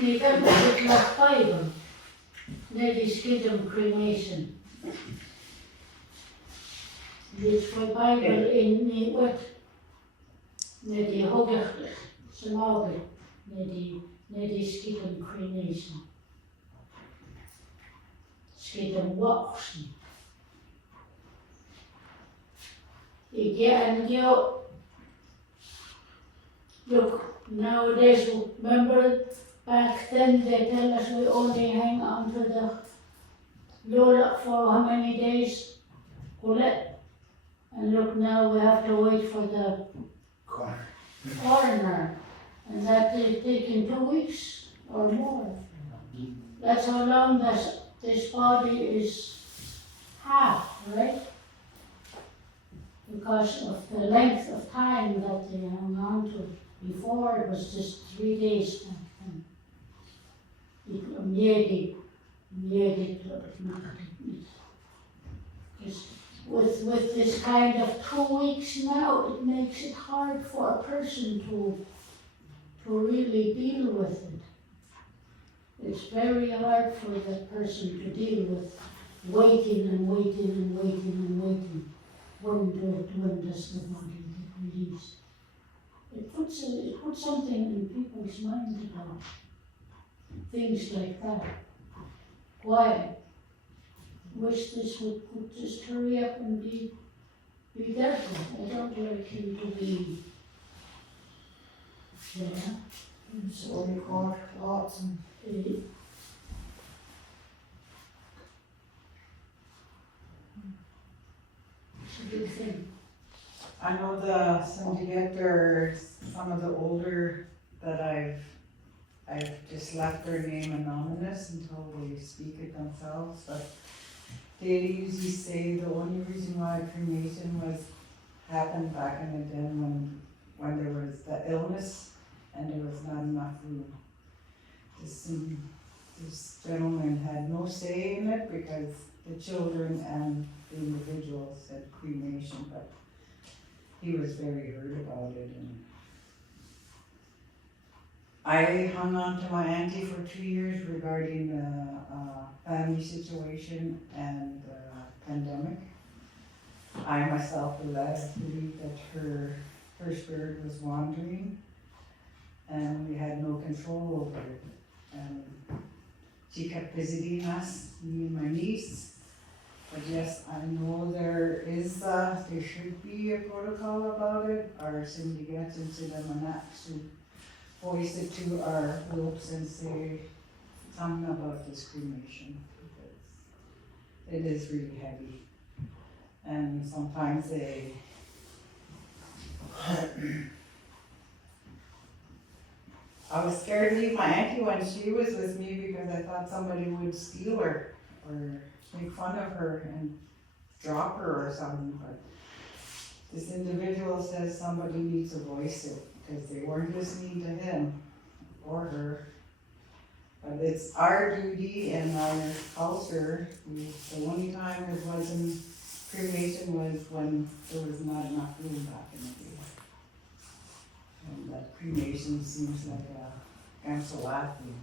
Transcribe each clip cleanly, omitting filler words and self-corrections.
Ní gymryd le Bible, nid I sgidam cremation. Nid fwy Bible in ni wet, nid I hogach sy'n nid I sgidam cremation. Sgidam Gwelx ni. I get look, nowadays, remember back then they tell us we only hang on to the Lola for how many days? Colette. And look, now we have to wait for the coroner. And that is taking 2 weeks or more. That's how long this body is half, right? Because of the length of time that they hung on to. Before it was just 3 days. With this kind of 2 weeks now, it makes it hard for a person to really deal with it. It's very hard for the person to deal with waiting and waiting and waiting and waiting. When does the body get released? It puts something in people's minds about things like that. Why? Wish this would just hurry up and be dead. I don't like him to be there. It's only cord clots and it's a big thing. I know the syndicate or some of the older that I've just left their name anonymous until they speak it themselves, but they usually say the only reason why cremation happened back in the day when there was the illness and there was not enough room. This gentleman had no say in it because the children and the individual said cremation, but he was very hurt about it. And I hung on to my auntie for 2 years regarding the family situation and the pandemic. I myself believe that her spirit was wandering and we had no control over it. And she kept visiting us, me and my niece. But yes, I know there should be a protocol about it. Our syndicate and Sidamanak should voice it to our groups and say something about this cremation, because it is really heavy. And sometimes I was scared to leave my auntie when she was with me because I thought somebody would steal her or make fun of her and drop her or something, but this individual says somebody needs to voice it because they weren't listening to him or her. But it's our duty and our culture. The only time it wasn't cremation was when there was not enough room back in the day. And that cremation seems like a cancelat thing.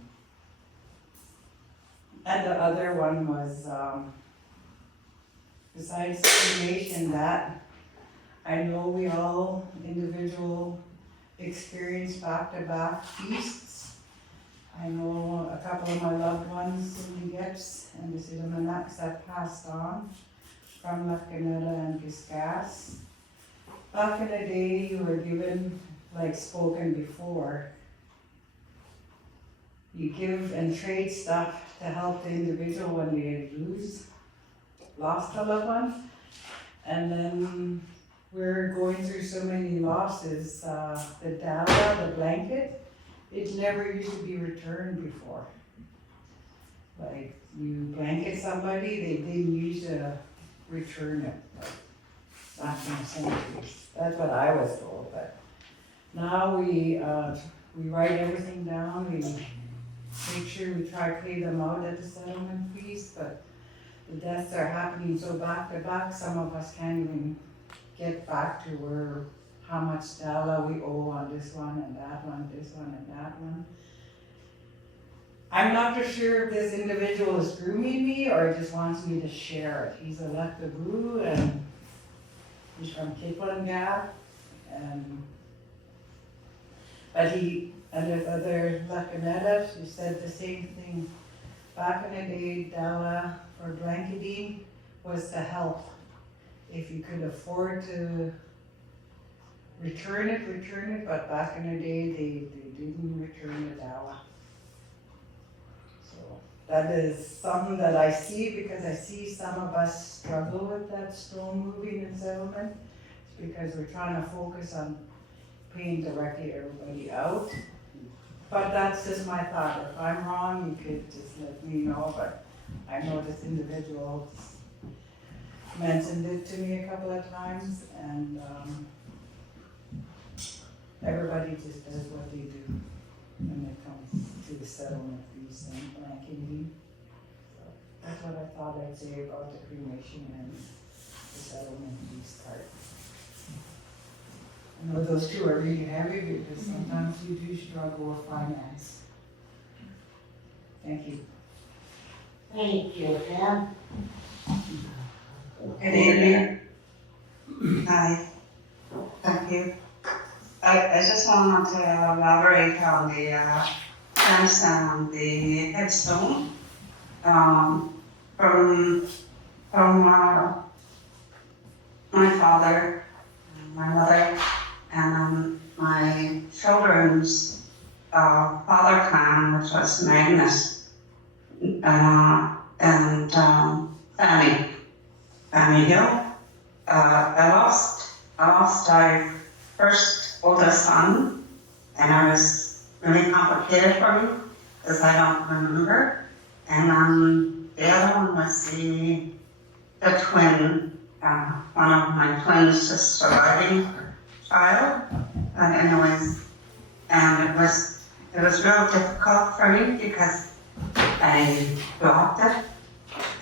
And the other one was, besides cremation, that I know we all individual experience back-to-back feasts. I know a couple of my loved ones, Cindy Gibbs and the Sidamanaks, that passed on from Lefkanetta and Giskas. Back in the day, you were given, like spoken before, you give and trade stuff to help the individual when they lost a loved one. And then we're going through so many losses. The dala, the blanket, it never used to be returned before. Like you blanket somebody, they didn't used to return it. Back in the centuries. That's what I was told. But now we write everything down. We make sure we try to pay them out at the settlement fees, but the deaths are happening so back to back, some of us can't even get back to how much dala we owe on this one and that one, this one and that one. I'm not too sure if this individual is grooming me or just wants me to share it. He's a Leftaboo and he's from Kitlan Gap. But and there's other Lacanetas who said the same thing. Back in the day, Dala or blanketing was to help. If you could afford to return it, but back in the day, they didn't return the Dala. So that is something that I see because I see some of us struggle with that stone moving and settlement. It's because we're trying to focus on paying directly everybody out. But that's just my thought. If I'm wrong, you could just let me know, but I know this individual mentioned it to me a couple of times, and everybody just does what they do when it comes to the settlement fees and blanketing. So that's what I thought I'd say about the cremation and the settlement fees part. I know those two are really heavy because sometimes you do struggle with finance. Thank you. Thank you, Pam. Good evening. Hi. Thank you. I just wanted to elaborate on the fence and the headstone. From my father, and my mother, and my children's father clan, which was Magnus, and Fanny Hill. I lost our first oldest son, and it was really complicated for me because I don't remember. And the other one was the twin, one of my twins, just surviving child. Anyways, and it was real difficult for me because I blocked it,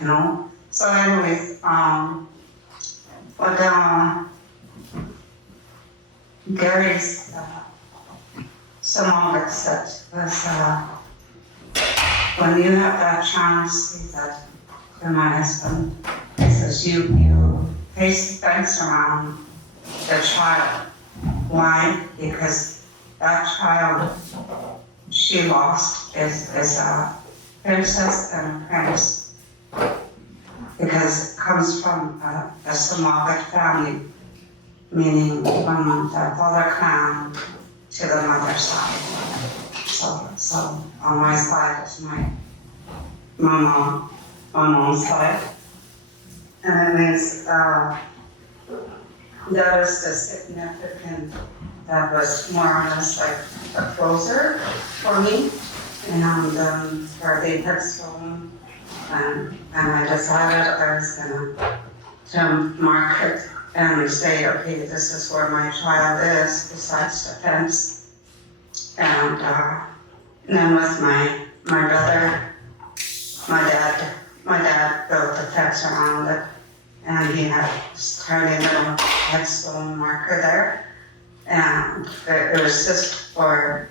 you know. So anyways, Gary's some of it said was when you have that chance, he said to my husband, he says you place the fence around the child. Why? Because that child she lost is a princess and a prince. Because it comes from a Samogic family, meaning from the father clan to the mother side. So on my side is my mom's side. And it means that was the significant, that was more or less like a closer for me. And for the headstone, and I decided I was gonna mark it and say, okay, this is where my child is, besides the fence. And then with my brother, my dad built the fence around it, and he had this tiny little headstone marker there. And it was just for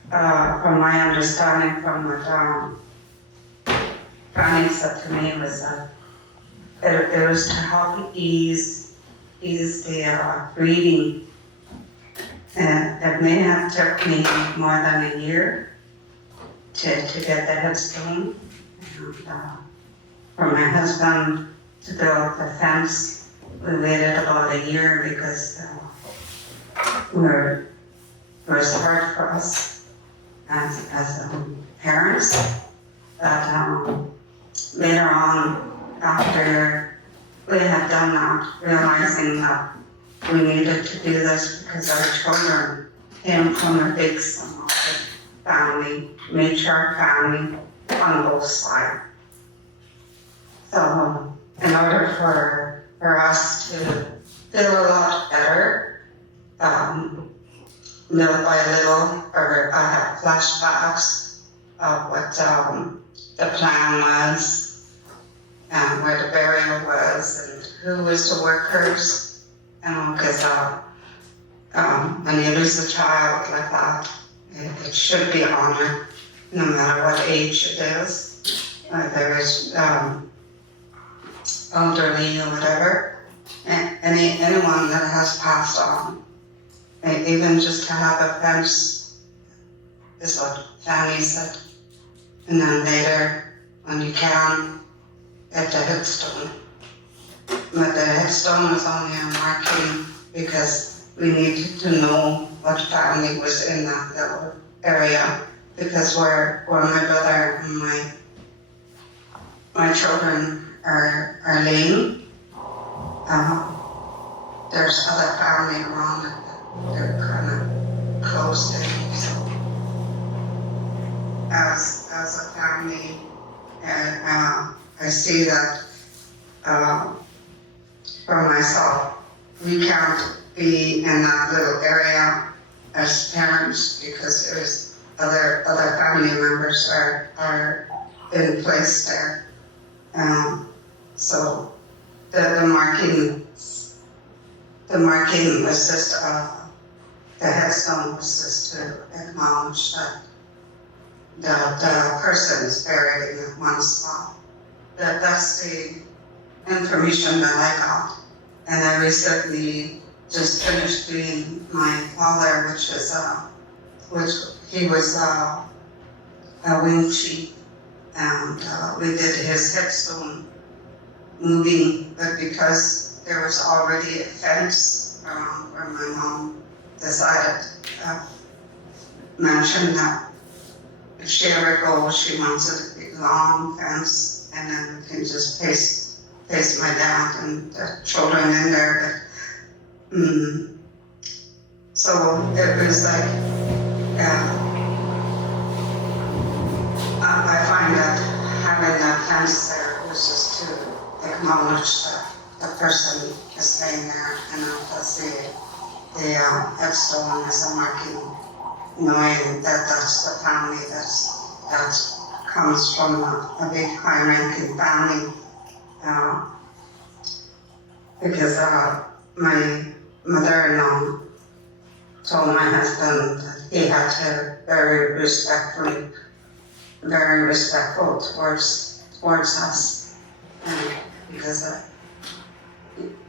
my understanding from what Franny said to me was that it was to help ease the grieving. It may have took me more than a year to get the headstone. And for my husband to build the fence, we waited about a year because it was hard for us as parents. But later on, after we had done that, realizing that we needed to do this because our children came from a big Samogic family, matriarch family on both sides. So in order for us to feel a lot better, little by little, or I have flashbacks of what the plan was, and where the burial was, and who was the workers, because when you lose a child like that, it should be honored, no matter what age it is, whether it's elderly or whatever, anyone that has passed on. And even just to have a fence is what Fanny said. And then later, when you can, get the headstone. But the headstone was only a marking because we needed to know what family was in that little area. Because where my brother and my children are laying, there's other family around it. They're kind of close in. So as a family, I see that for myself, we can't be in that little area as parents because there's other family members are in place there. So the marking was just the headstone was just to acknowledge that the person is buried in one spot. That's the information that I got. And I recently just finished doing my father, which he was a wing chief, and we did his headstone moving, but because there was already a fence around where my mom decided mentioned that if she ever goes, she wants a big long fence, and then we can just face my dad and the children in there. But so it was like I find that having that fence there was just to acknowledge that the person is staying there, and not just the headstone as a marking, knowing that that's the family that comes from a big high-ranking family. Because my mother-in-law told my husband that he had to very respectful towards us, because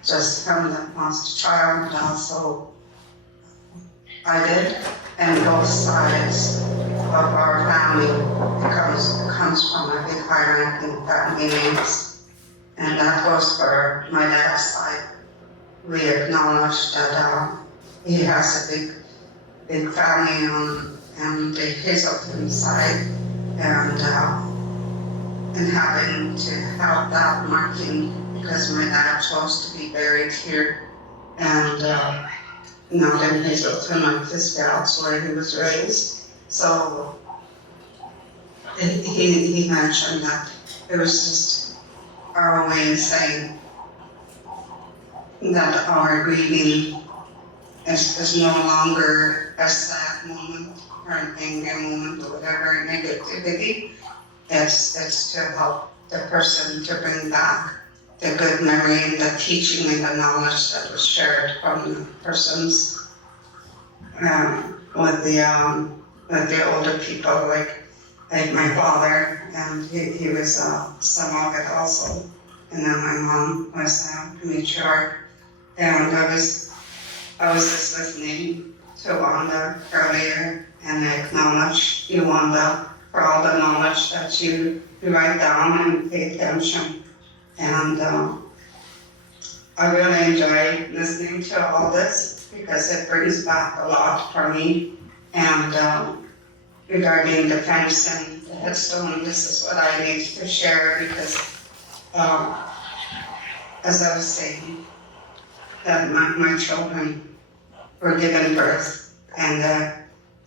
just him that wants to charm, but also I did, and both sides of our family comes from a big high-ranking family names, and that goes for my dad's side. We acknowledge that he has a big family on the Hazelton side, and having to have that marking because my dad chose to be buried here, and not in Hazelton like his dad's where he was raised. So he mentioned that it was just our way of saying that our grieving is no longer a sad moment or an angry moment or whatever negativity. It's to help the person to bring back the good memory and the teaching and the knowledge that was shared from the persons with the older people, like my father, and he was some of it also, and then my mom was matriarch, and I was just listening to Wanda earlier, and I acknowledge you, Wanda, for all the knowledge that you write down and pay attention. And I really enjoy listening to all this because it brings back a lot for me. And regarding the fence and the headstone, this is what I need to share because, as I was saying, that my children were given birth, and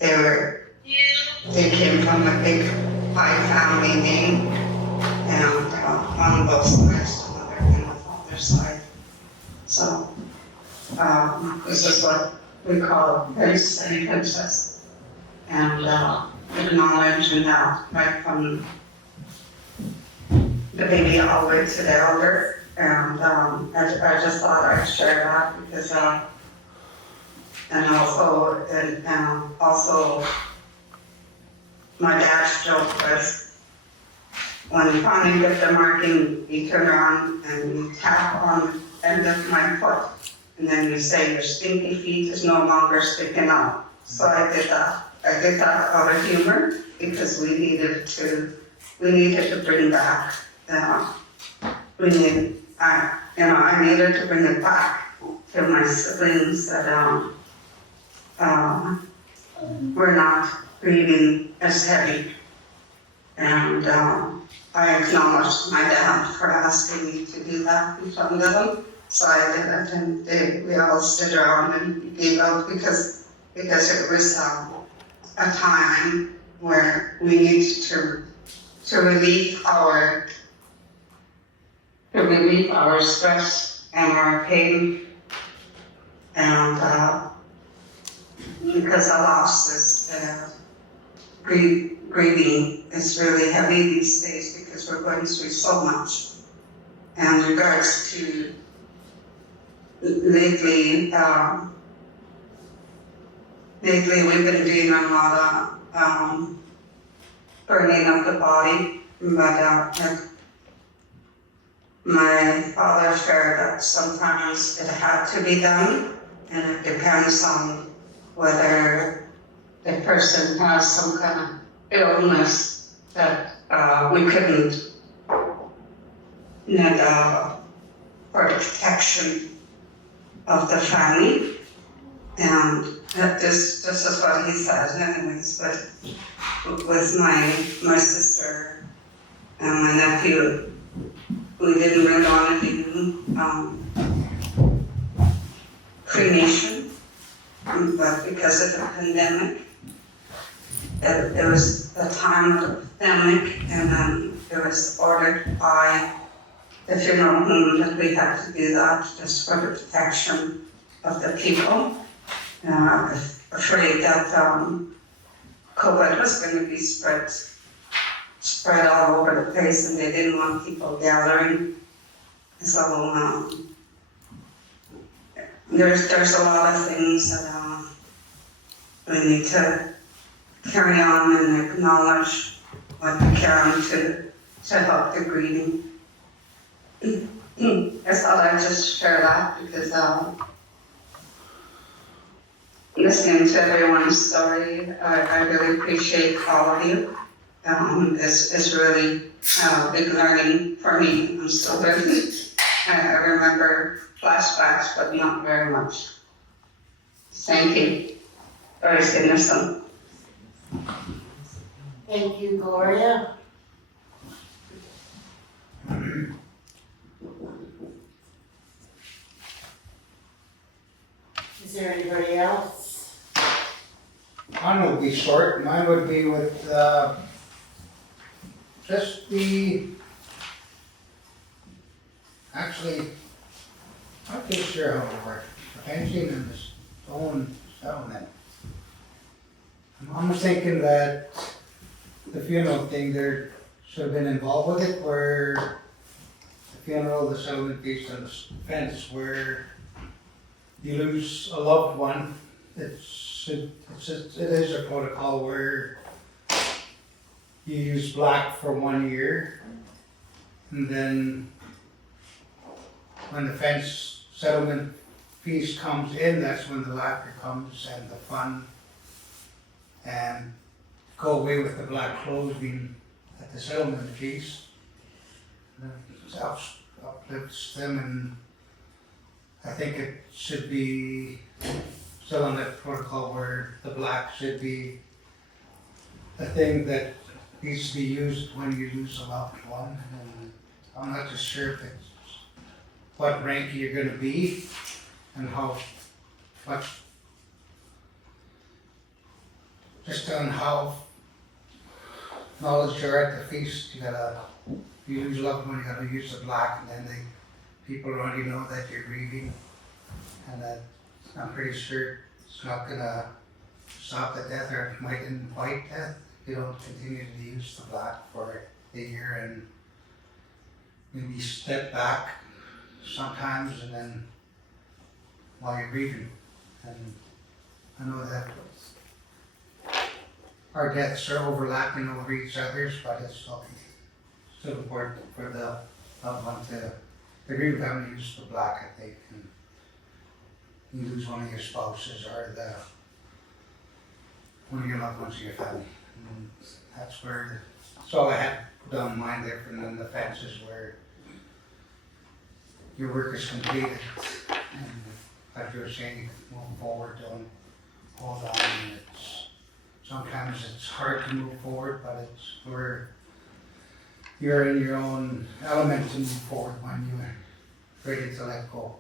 they came from a big high family name, and on both sides, the mother and the father's side. So this is what we call prince and princess, and acknowledging that right from the baby all the way to the elder. And I just thought I'd share that because and also my dad's joke was, when you finally get the marking, you turn around and you tap on the end of my foot, and then you say your stinky feet is no longer sticking out. So I did that. I did that out of humor because we needed to bring back. I needed to bring it back to my siblings that were not grieving as heavy. And I acknowledged my dad for asking me to do that in front of them. So I did it, and we all stood around and gave out because it was a time where we needed to relieve our stress and our pain, and because the loss is grieving is really heavy these days because we're going through so much. And in regards to lately we've been doing a lot of burning of the body, but my father shared that sometimes it had to be done, and it depends on whether the person has some kind of illness that we couldn't need for the protection of the family. And this is what he said anyways, but with my sister and my nephew, we didn't really want to do cremation, but because of the pandemic, it was a time of the pandemic, and then it was ordered by the funeral home that we had to do that just for the protection of the people. Afraid that COVID was going to be spread all over the place, and they didn't want people gathering. So there's a lot of things that we need to carry on and acknowledge what we can to help the grieving. I thought I'd just share that because listening to everyone's story, I really appreciate all of you. It's really big learning for me. I'm still learning. I remember flashbacks, but not very much. Thank you. Very innocent. Thank you, Gloria. Is there anybody else? Mine would be short. Mine would be with just the, actually, I'm not too sure how it works. The pension and the stone settlement. I'm thinking that the funeral thing there should have been involved with it, where the funeral, the settlement piece, and the fence, where you lose a loved one. It is a protocol where you use black for 1 year, and then when the fence settlement piece comes in, that's when the laughter comes and the fun, and go away with the black clothing at the settlement piece. It uplifts them, and I think it should be still on that protocol where the black should be a thing that needs to be used when you lose a loved one. And I'm not just sure if it's what rank you're going to be and just on how knowledge you are at the feast. If you lose a loved one, you gotta use the black, and then people already know that you're grieving, and that I'm pretty sure it's not gonna stop the death, or it might invite death. You don't continue to use the black for a year, and maybe step back sometimes, and then while you're grieving. And I know that our deaths are overlapping over each other's, but it's still important for the loved one to, the green family uses the black, I think, and you lose one of your spouses or one of your loved ones in your family. And that's where, so I had put on mine there, and then the fences where your work is completed, and like you were saying, move forward, don't hold on. Sometimes it's hard to move forward, but it's where you're in your own element to move forward when you're ready to let go.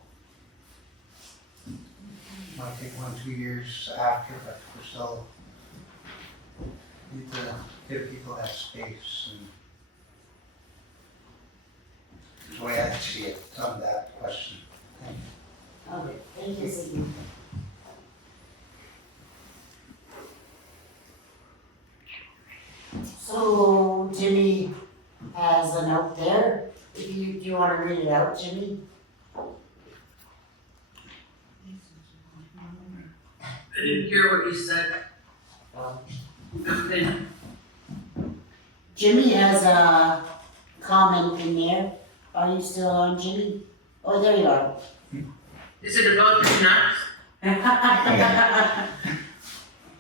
Might take 1-2 years after, but we're still need to give people that space. And that's the way I see it on that question. Thank you. Okay, thank you, Sidney. So Jimmy has a note there. Do you want to read it out, Jimmy? I didn't hear what you said. Okay. Jimmy has a comment in there. Are you still on, Jimmy? Oh, there you are. Is it about the nuts?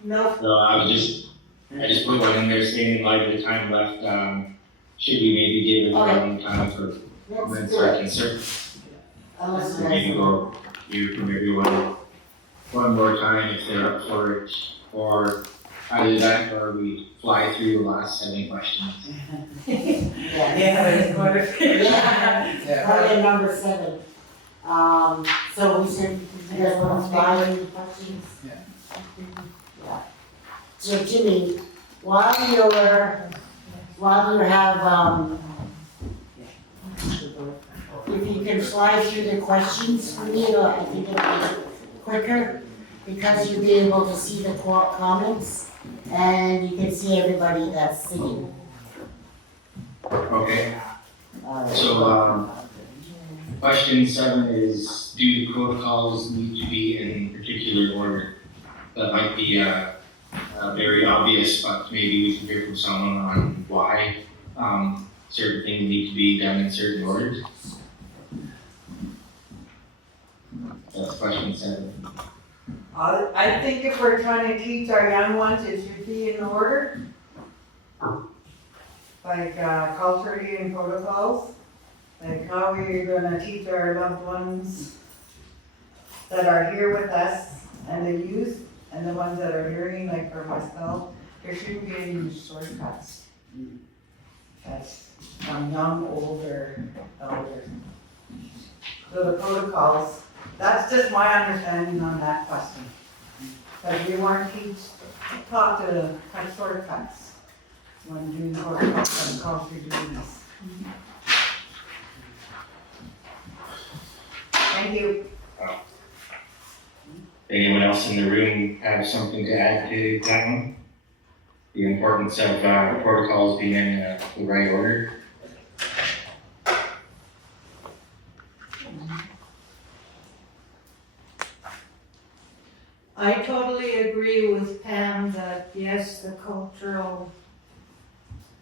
No. So I just put one in there saying in light of the time left, should we maybe give everyone time for Let's comments do or it. concerns? Unless Or maybe go hear from everyone one more time if they're up for it, or either that or we fly through the last 7 questions. Yeah. Yeah. Yeah. Probably number 7. So we said, you guys want to fly any questions? Yeah. Yeah. So Jimmy, while you have, if you can fly through the questions for me, I think it'll be quicker, because you'll be able to see the comments, and you can see everybody that's sitting. Okay, Alright. so question 7 is, do the protocols need to be in particular order? That might be very obvious, but maybe we can hear from someone on why certain things need to be done in certain orders. That's question 7. I think if we're trying to teach our young ones, it should be in order. Like culturally and protocols, like how we're gonna teach our loved ones that are here with us and the youth and the ones that are hearing, like for myself, there shouldn't be any shortcuts. That's from young, older, elder. So the protocols, that's just my understanding on that question. But we weren't taught to cut shortcuts when doing protocols and culture doing this. Thank you. Anyone else in the room have something to add to that one? The importance of protocols being in the right order? I totally agree with Pam that yes, the cultural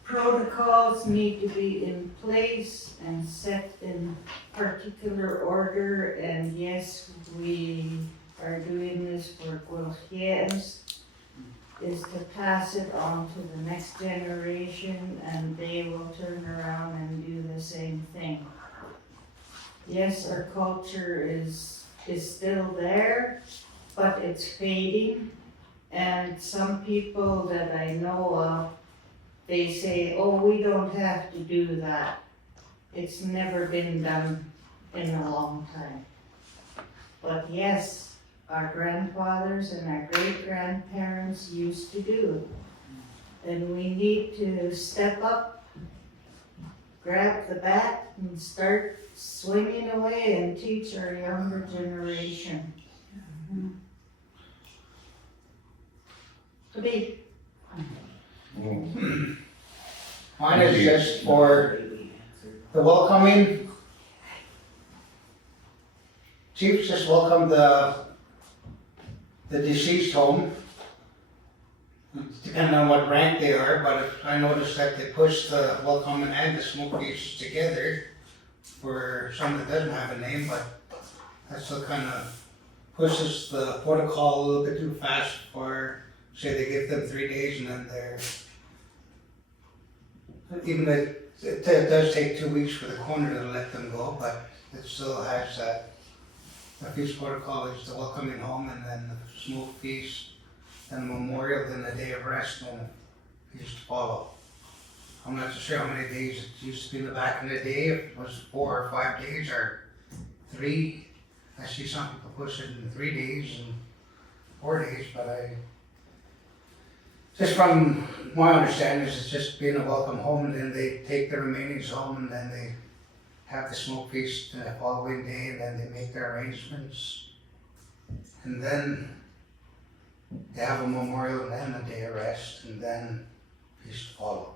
protocols need to be in place and set in particular order, and yes, we are doing this for Gwelx, is to pass it on to the next generation, and they will turn around and do the same thing. Yes, our culture is still there, but it's fading, and some people that I know of, they say, oh, we don't have to do that. It's never been done in a long time. But yes, our grandfathers and our great-grandparents used to do it. And we need to step up, grab the bat, and start swinging away and teach our younger generation. To be. Mine is just for the welcoming. Chiefs just welcome the deceased home. depending on what rank they are, but if I noticed that they push the welcome and the smoke pieces together for someone that doesn't have a name, but that still kind of pushes the protocol a little bit too fast for, say they give them 3 days and then they're, even though it does take 2 weeks for the coroner to let them go, but it still has that, the feast protocol is the welcoming home and then the smoke feast, then the memorial, then the day of rest, and the feast to follow. I'm not so sure how many days it used to be in the back in the day, if it was 4 or 5 days or 3. I see some people push it in 3 days and 4 days, but just from my understanding, it's just being a welcome home, and then they take the remainings home, and then they have the smoke feast the following day, and then they make their arrangements. And then they have a memorial, and then a day of rest, and then feast to follow.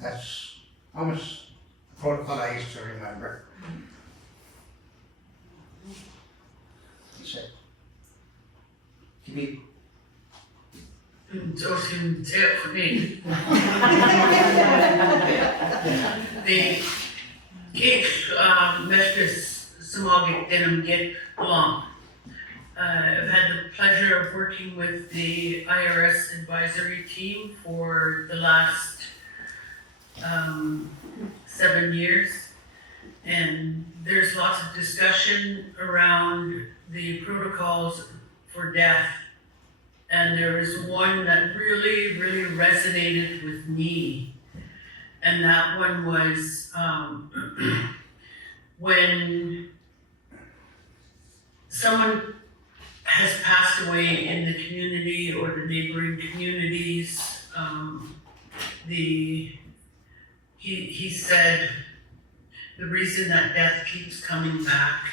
That's almost the protocol I used to remember. Give me. Don't even say it for me. The cake mestres samagik denim get along. I've had the pleasure of working with the IRS advisory team for the last 7 years. And there's lots of discussion around the protocols for death. And there was one that really, really resonated with me. And that one was when someone has passed away in the community or the neighboring communities. He said the reason that death keeps coming back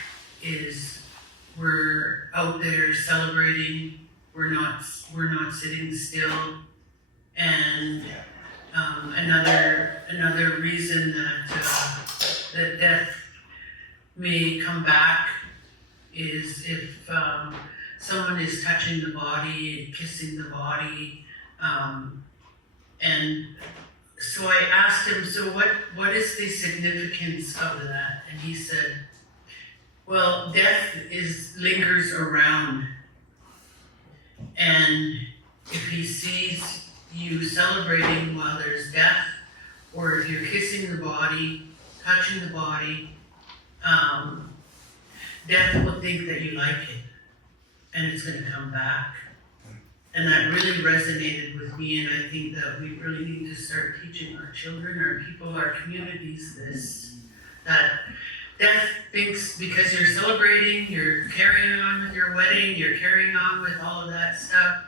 is we're out there celebrating. We're not sitting still, and another reason that death may come back is if someone is touching the body and kissing the body, and so I asked him, so what is the significance of that? And he said, well, death lingers around. And if he sees you celebrating while there's death, or if you're kissing the body, touching the body, death will think that you like it, and it's going to come back. And that really resonated with me, and I think that we really need to start teaching our children, our people, our communities this, that death thinks because you're celebrating, you're carrying on with your wedding, you're carrying on with all of that stuff,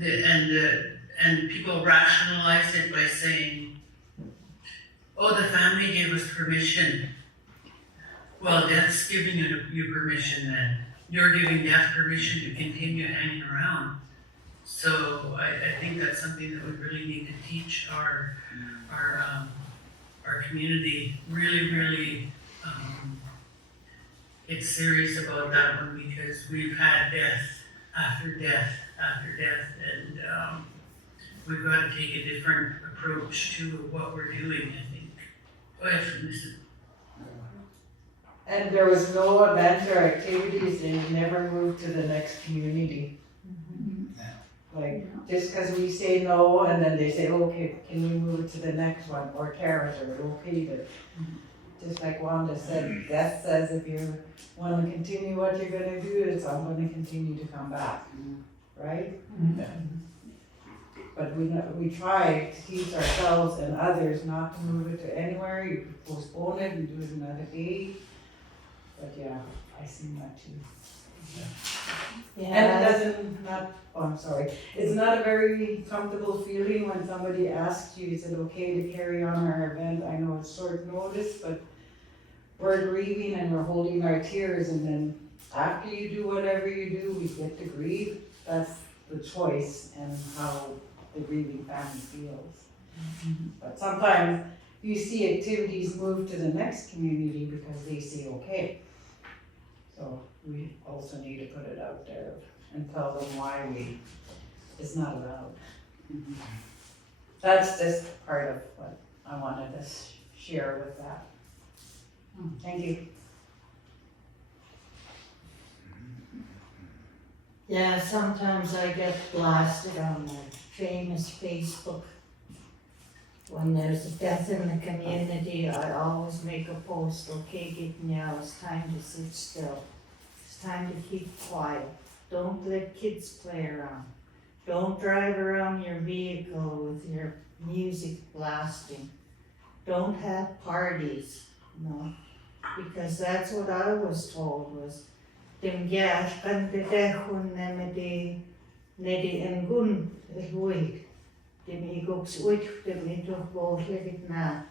and people rationalize it by saying, oh, the family gave us permission. Well, death's giving you permission then. You're giving death permission to continue hanging around. So I think that's something that we really need to teach our community. Really get serious about that one, because we've had death after death after death, and we've got to take a different approach to what we're doing, I think. Go ahead, Mr. And there was no event or activities, they never moved to the next community. Like, just because we say no, and then they say, okay, can we move it to the next one, or Karen, or okay to, just like Wanda said, death says if you want to continue what you're gonna do, it's I'm gonna continue to come back, right? But we try to teach ourselves and others not to move it to anywhere. You could postpone it and do it another day. But yeah, I see that too. And it doesn't, I'm sorry, it's not a very comfortable feeling when somebody asks you, is it okay to carry on our event? I know it's short notice, but we're grieving and we're holding our tears, and then after you do whatever you do, we get to grieve. That's the choice and how the grieving family feels. But sometimes you see activities move to the next community because they say okay. So we also need to put it out there and tell them why it's not allowed. That's just part of what I wanted to share with that. Thank you. Yeah, sometimes I get blasted on my famous Facebook. When there's a death in the community, I always make a post, okay, get now, it's time to sit still. It's time to keep quiet. Don't let kids play around. Don't drive around your vehicle with your music blasting. Don't have parties, because that's what I was told was, dem gas kan de dechun nemedi nedi en gun huig. Dem igoks uit dem itoch bolshevik na.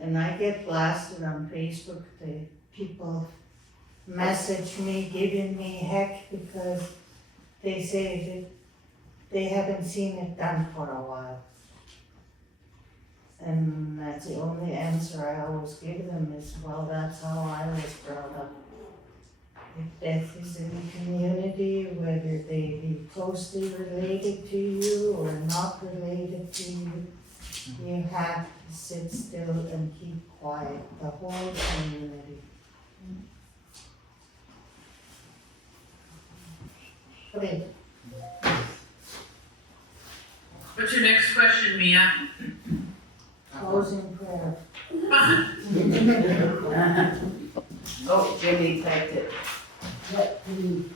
And I get blasted on Facebook. The people message me, giving me heck because they say that they haven't seen it done for a while. And that's the only answer I always give them is, well, that's how I was brought up. If death is in the community, whether they be closely related to you or not related to you, you have to sit still and keep quiet, the whole community. Okay. What's your next question, Mia? Closing prayer. Oh, Jimmy typed it. What do you,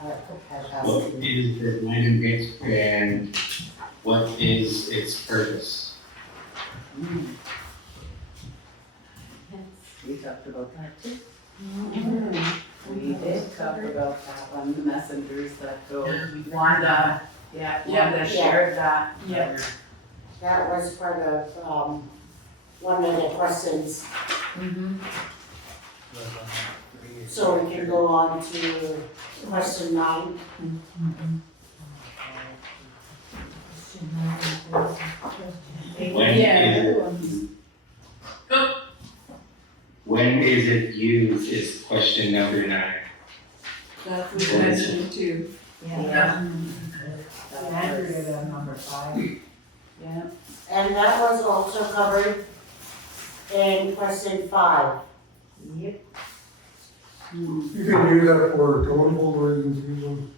What is the dynamic and what is its purpose? We talked about that too. We did talk about that one, the messengers that go. Wanda, Wanda shared that. That was part of, one of the questions. So we can go on to question 9. When is it used is question number 9. That was mentioned too. Yeah. Andrea on number 5. Yeah. And that was also covered in question 5. Yep. You can use that for totem pole raising season.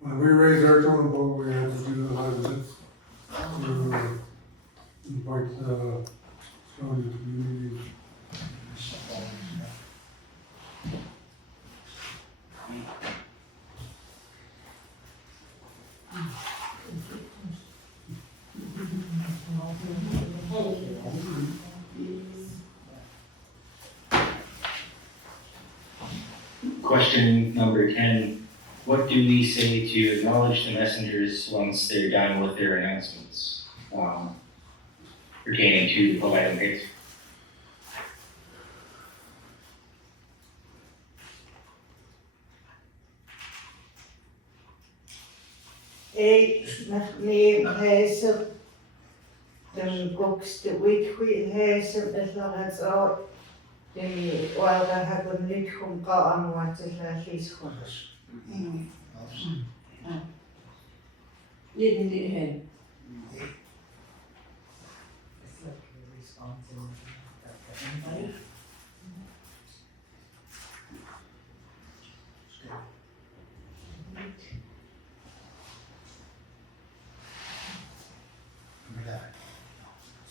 When we raise our totem pole, we have to do the high visits. To invite the surrounding community. Question number 10, what do we say to acknowledge the messengers once they're done with their announcements pertaining to the Palladium Hicks? Neem heisen, den bokste witchwit heisen, es lahat so, den walda hagun lichum ka anwatis la lichum. Didn't it head?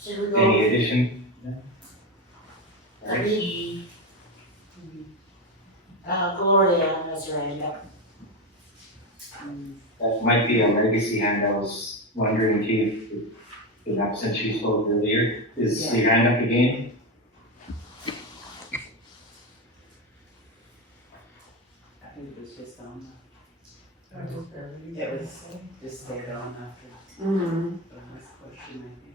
Should we Any go? addition? Gloria has her hand up. That might be a legacy hand. I was wondering too, if the absent she spoke earlier, is your hand up again? I think it was just on. It was just stayed on after the last question, I think.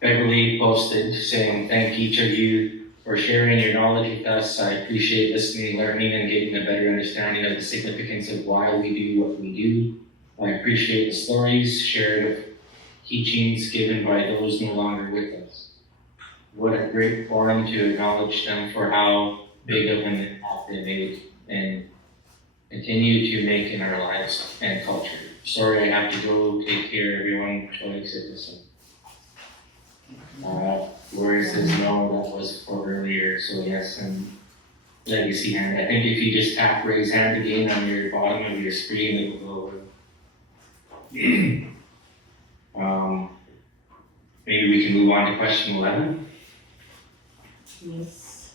Beverly posted saying, thank each of you for sharing your knowledge with us. I appreciate listening, learning, and getting a better understanding of the significance of why we do what we do. I appreciate the stories shared of teachings given by those no longer with us. What a great forum to acknowledge them for how big of an impact they made. And continue to make in our lives and culture. Sorry, I have to go take care of everyone, Choice Citizen. Where it says no, that was for earlier, so yes, and legacy hand. I think if you just tap raise hand again on your bottom of your screen, it will go over. Maybe we can move on to question 11. Yes.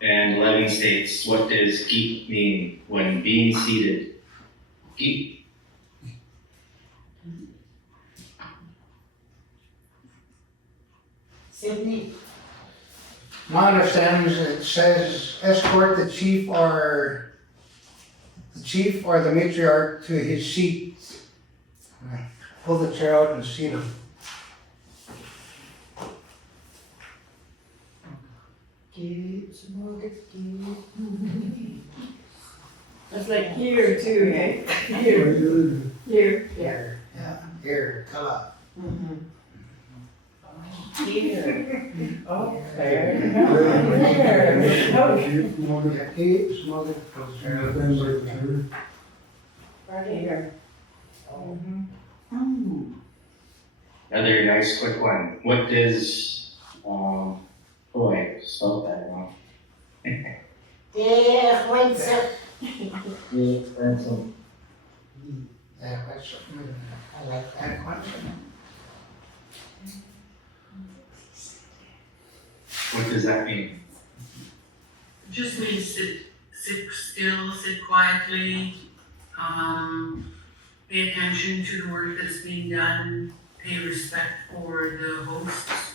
And 11 states, what does geek mean when being seated? Geek. Sidney? My understanding is it says escort the chief or the matriarch to his seat. Pull the chair out and seat him. That's like here too, eh? Here. Here. Here, yeah, here, come up. Here. Okay. Keep smoking, pull the chair out and seat him. Right here. Another nice quick one. What does, I spelled that wrong. Vergüenza. Yeah, that's, I like that question. What does that mean? Just means sit still, sit quietly, pay attention to the work that's being done, pay respect for the hosts,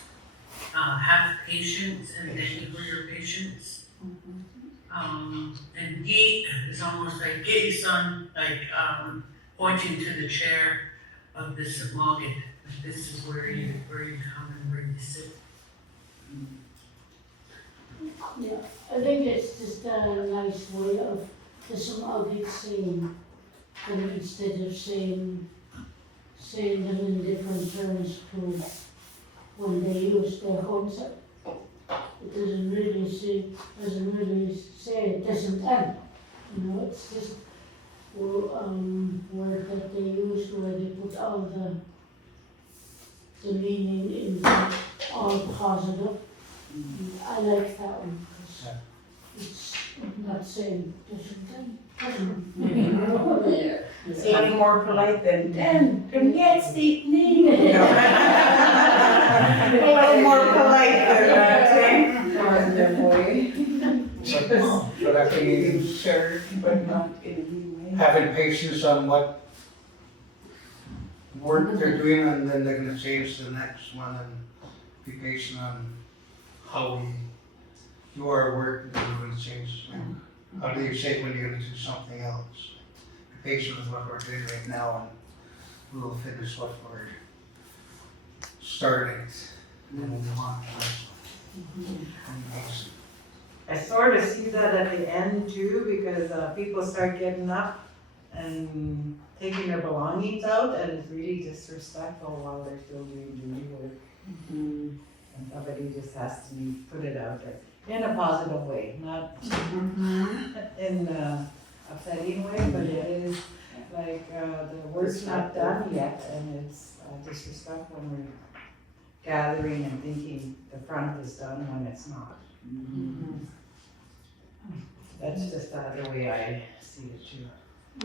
have patience and thank you for your patience. And geek is almost like get you son, like pointing to the chair of this market. This is where you come and where you sit. Yeah, I think it's just a nice way of the saying, and instead of saying them in different terms to when they use their concept. It doesn't really say it doesn't end. You know, it's just word that they use where they put all the meaning in all positive. I like that one because it's not saying doesn't end. It's a little more polite than den jetzt die name. A little more polite than that, eh? But I think Sure, but not in any way. having patience on what work they're doing, and then they're gonna change to the next one, and be patient on how we do our work, and then we're gonna change. How do you say when you're gonna do something else? Be patient with what we're doing right now, and we'll finish what we're starting, and then we'll move on to the next one. I sort of see that at the end too, because people start getting up and taking their belongings out, and it's really disrespectful while they're still doing duty work. And somebody just has to put it out there in a positive way, not in an upsetting way, but it is like the work's not done yet, and it's disrespectful when we're gathering and thinking the front is done when it's not. That's just the other way I see it too.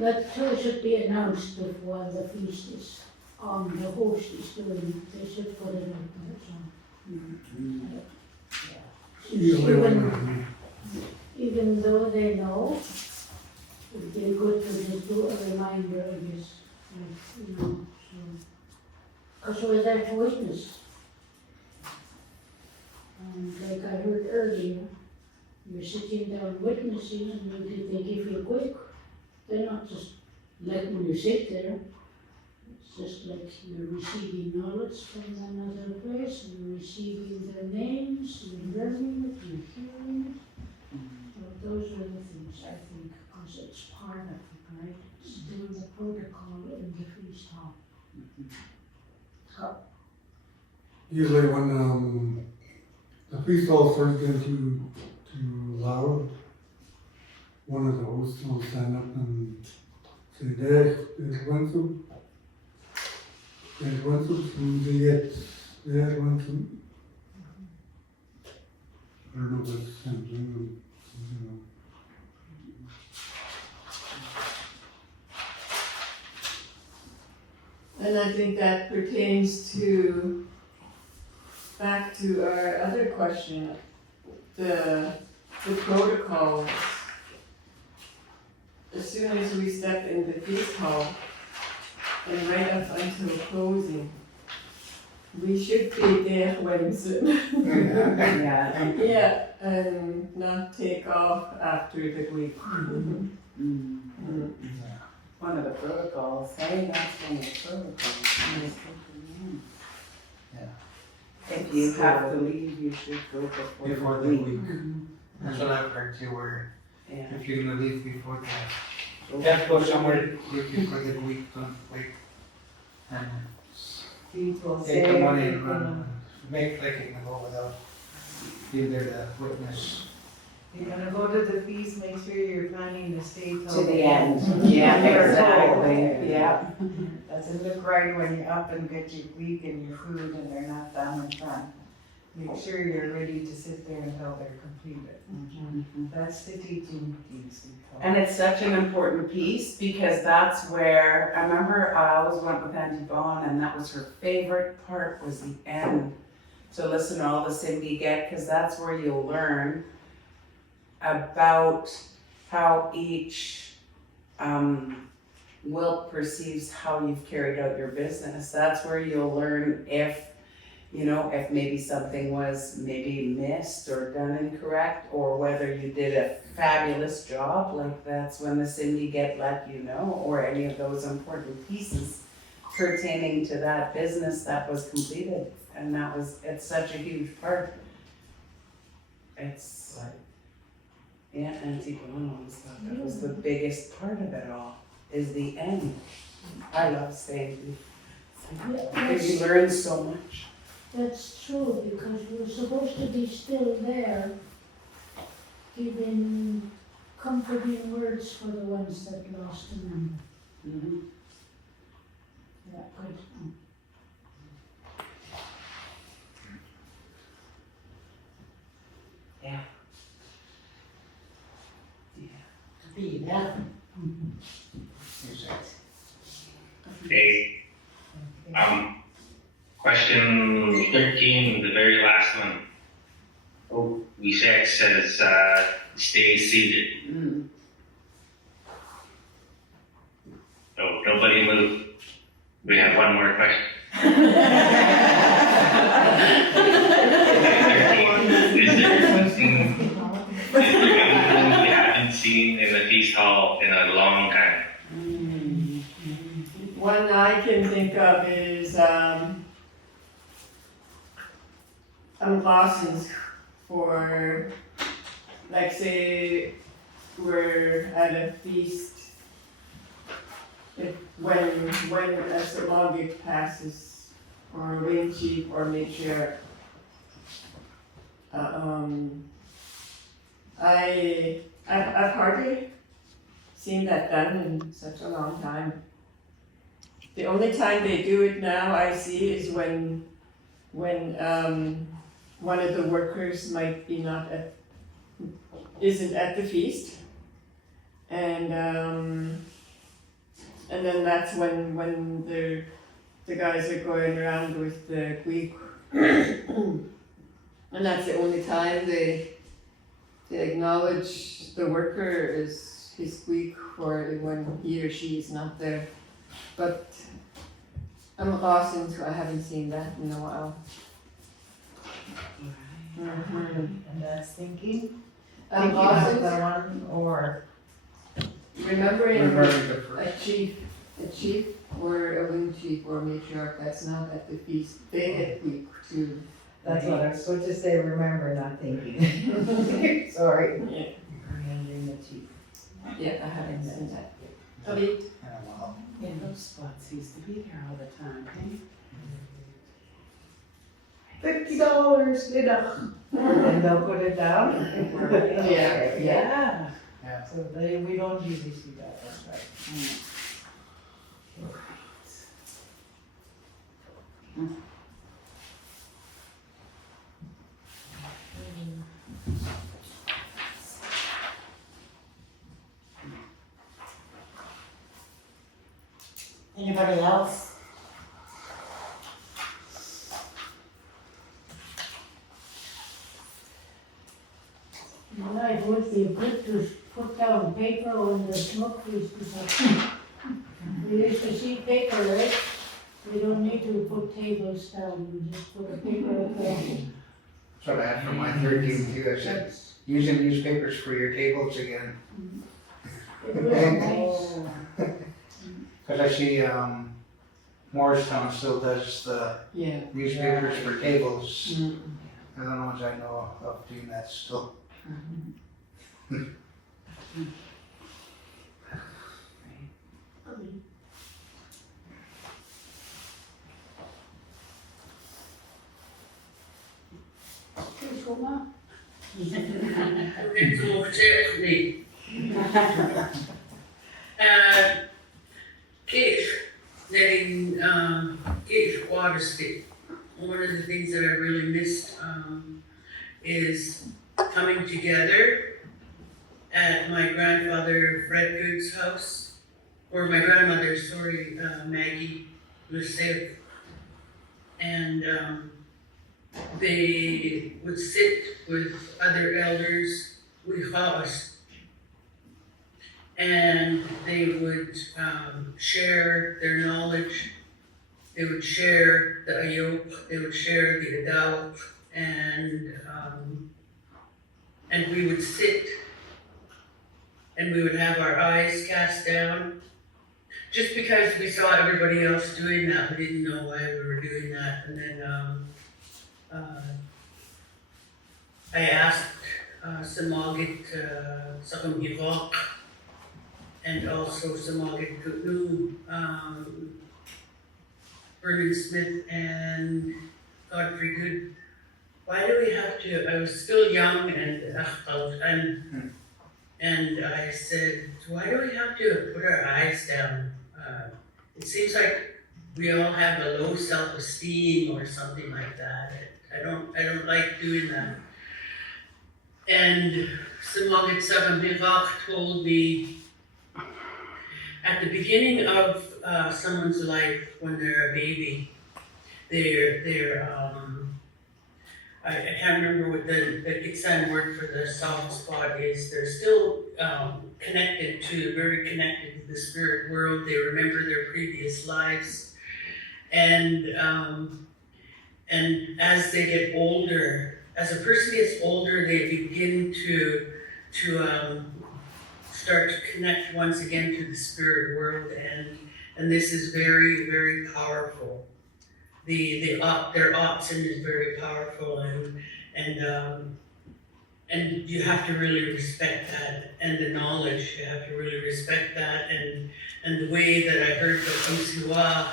That too should be announced before the feast is the host is doing, they should put it on there, so. Even though they know, it'd be good to just do a reminder, I guess, like, so. Because we're there to witness. And like I heard earlier, you're sitting down witnessing and they give you a quick. They're not just letting you sit there. It's just like you're receiving knowledge from another place, you're receiving their names, you're learning it, you're hearing it. So those are the things I think, because it's part of it, right? It's still the protocol in the feast hall. Usually when the feast hall starts getting too loud, one of the hosts will stand up and say, there's one soup. There's one soup, there's one soup. I don't know if it's something, you know. And I think that pertains to, back to our other question, the protocols. As soon as we step in the feast hall and right up until closing, we should be there Wednesday. Yeah. Yeah, and not take off after the week. One of the protocols, hey, that's one of the protocols. If you have to leave, you should go Before the week. That's what I've heard too, where Yeah. if you're gonna leave before that, you have to go somewhere before the week, don't wait. And People take the say money and everything. run, make like you can go without being there to witness. You're gonna go to the feast, make sure you're planning to stay till To the end. Yeah, exactly, yeah. Doesn't look right when you're up and get your week and your food and they're not down in front. Make sure you're ready to sit there until they're completed. That's the teaching piece we call it. And it's such an important piece because that's where, I remember I always went with Auntie Bone and that was her favorite part was the end. To listen to all the Cindy get, because that's where you'll learn about how each Wilk perceives how you've carried out your business. That's where you'll learn if maybe something was maybe missed or done incorrect, or whether you did a fabulous job, like that's when the Cindy get let you know, or any of those important pieces pertaining to that business that was completed. And it's such a huge part. It's like, yeah, Auntie Bone always thought that was the biggest part of it all, is the end. I love staying, because you learn so much. That's true, because we're supposed to be still there, giving comforting words for the ones that lost a member. Mm-hmm. Yeah, good. Yeah. Be there. Okay. Question 13, the very last one. Oh, Wishek says, stay seated. Mm. So nobody move. We have one more question. Is there something we haven't seen in the feast hall in a long time? One I can think of is, lessons for, like say, we're at a feast. When a Salongic passes, or a wing chief or matriarch. I've hardly seen that done in such a long time. The only time they do it now I see is when one of the workers might be isn't at the feast. And then that's when the guys are going around with the Greek. And that's the only time they acknowledge the worker as his Greek for when he or she is not there. But I'm lost into I haven't seen that in a while. And that's thinking, I'm thinking lost of the into one or remembering Remembering the a chief or a wing chief or a matriarch that's not at the feast. They get Greek too. that's what I was supposed to say, remember, not thinking. Sorry. Yeah, Remembering the chief. yeah, I haven't seen that yet. Khalid? Yeah, those spots used to be there all the time, hey? $50, and they'll put it down. Yeah, Yeah. Yeah, so we don't usually see that, that's right. Anybody else? Well, it would be good to put down paper on the smoke trees because we used to see paper, right? We don't need to put tables down, we just put a paper up there. That's what I had for my 13th too. I said, using newspapers for your tables again. It was nice. Cause I see, Morristown still does the Yeah. newspapers Yeah. for tables. Mm. They're the ones I know of doing that still. Dus kom maar. Dit hoort niet. Cage, letting Cage water stick. One of the things that I really missed is coming together at my grandfather Fred Good's house, or my grandmother, sorry, Maggie Lucille. And they would sit with other elders, Wichas, and they would share their knowledge. They would share the ayok, they would share the adawak, and we would sit and we would have our eyes cast down. Just because we saw everybody else doing that, we didn't know why we were doing that. And then I asked Samagit Sakam Iraq and also Samagit Kutnu, Vernon Smith and Audrey Good, why do we have to, I was still young and I said, why do we have to put our eyes down? It seems like we all have a low self-esteem or something like that. I don't like doing that. And Samagit Sakam Iraq told me at the beginning of someone's life when they're a baby, I can't remember what the Kitsan word for the soft spot is. They're still very connected to the spirit world. They remember their previous lives, and as they get older, as a person gets older, they begin to start to connect once again to the spirit world, and this is very, very powerful. Their option is very powerful, and you have to really respect that, and the knowledge, you have to really respect that, and the way that I heard the Kamsiwa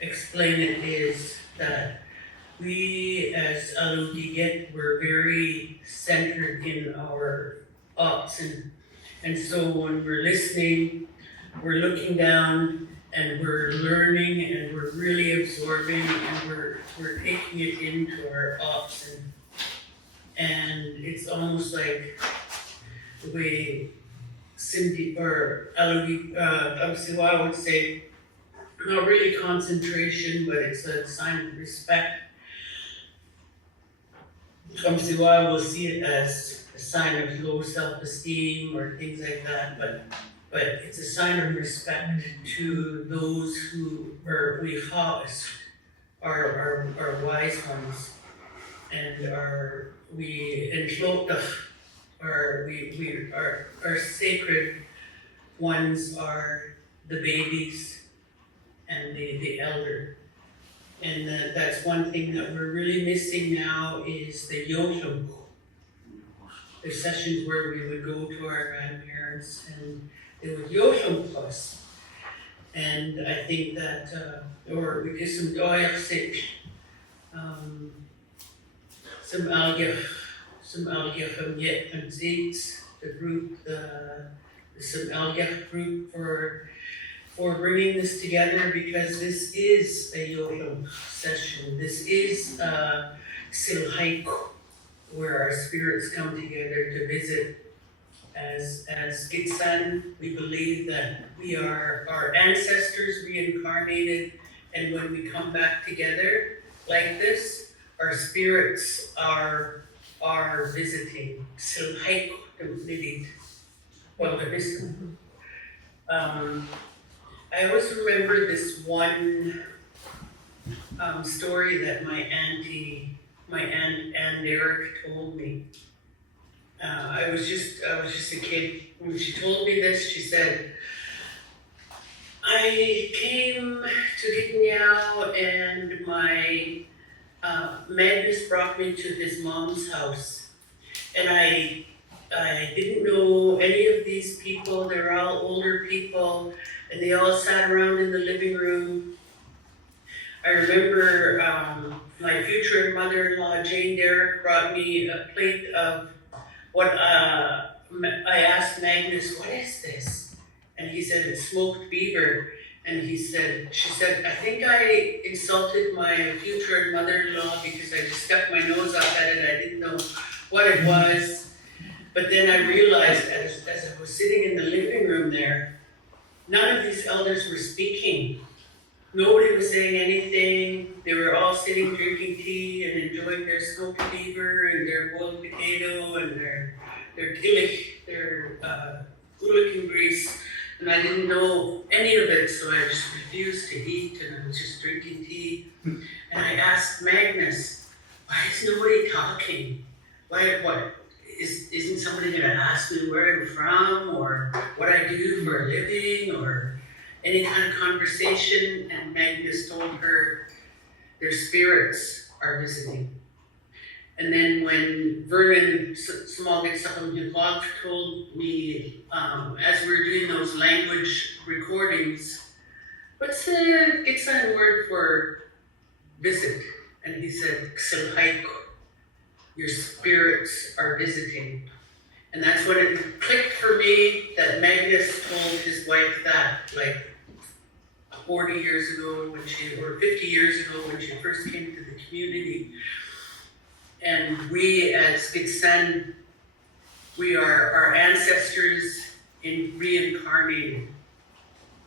explain it is that we as Alugigit were very centered in our ops, and so when we're listening, we're looking down and we're learning and we're really absorbing and we're taking it into our ops, and it's almost like the way Cindy or Alugi Kamsiwa would say, not really concentration, but it's a sign of respect. Kamsiwa will see it as a sign of low self-esteem or things like that, but it's a sign of respect to those who are wichas, are wise ones, and our sacred ones are the babies and the elder. And that's one thing that we're really missing now is the yoshum. The sessions where we would go to our grandparents and they would yoshum us. And I think that, or we did some doyachsik, some algach yet and seats, group, the LGF group for bringing this together, because this is a yoga session. This is a silhaik, where our spirits come together to visit. As Gitsan, we believe that we are our ancestors reincarnated, and when we come back together like this, our spirits are visiting. Silhaik Nidit. Well, there is. I always remember this one story that my aunt Ann Derrick told me. I was just a kid when she told me this. She said, I came to Gitnyao and my Magnus brought me to his mom's house, and I didn't know any of these people. They're all older people, and they all sat around in the living room. I remember my future mother-in-law, Jane Derrick, brought me a plate of what I asked Magnus, what is this? And he said, it's smoked beaver. And she said, I think I insulted my future mother-in-law because I just stuck my nose up at it. I didn't know what it was. But then I realized as I was sitting in the living room there, none of these elders were speaking. Nobody was saying anything. They were all sitting drinking tea and enjoying their smoked beaver and their boiled potato and their gillick, their gullikin grease. And I didn't know any of it, so I just refused to eat, and I was just drinking tea. And I asked Magnus, why is nobody talking? Isn't somebody gonna ask me where I'm from, or what I do for a living, or any kind of conversation? And Magnus told her their spirits are visiting. And then when Vernon Smallgetsakam told me, as we were doing those language recordings, what's the Gitsan word for visit? And he said, Ksilhaiko, your spirits are visiting. And that's when it clicked for me that Magnus told his wife that, like 40 years ago or 50 years ago when she first came to the community. And we as Gitsan, we are our ancestors reincarnated.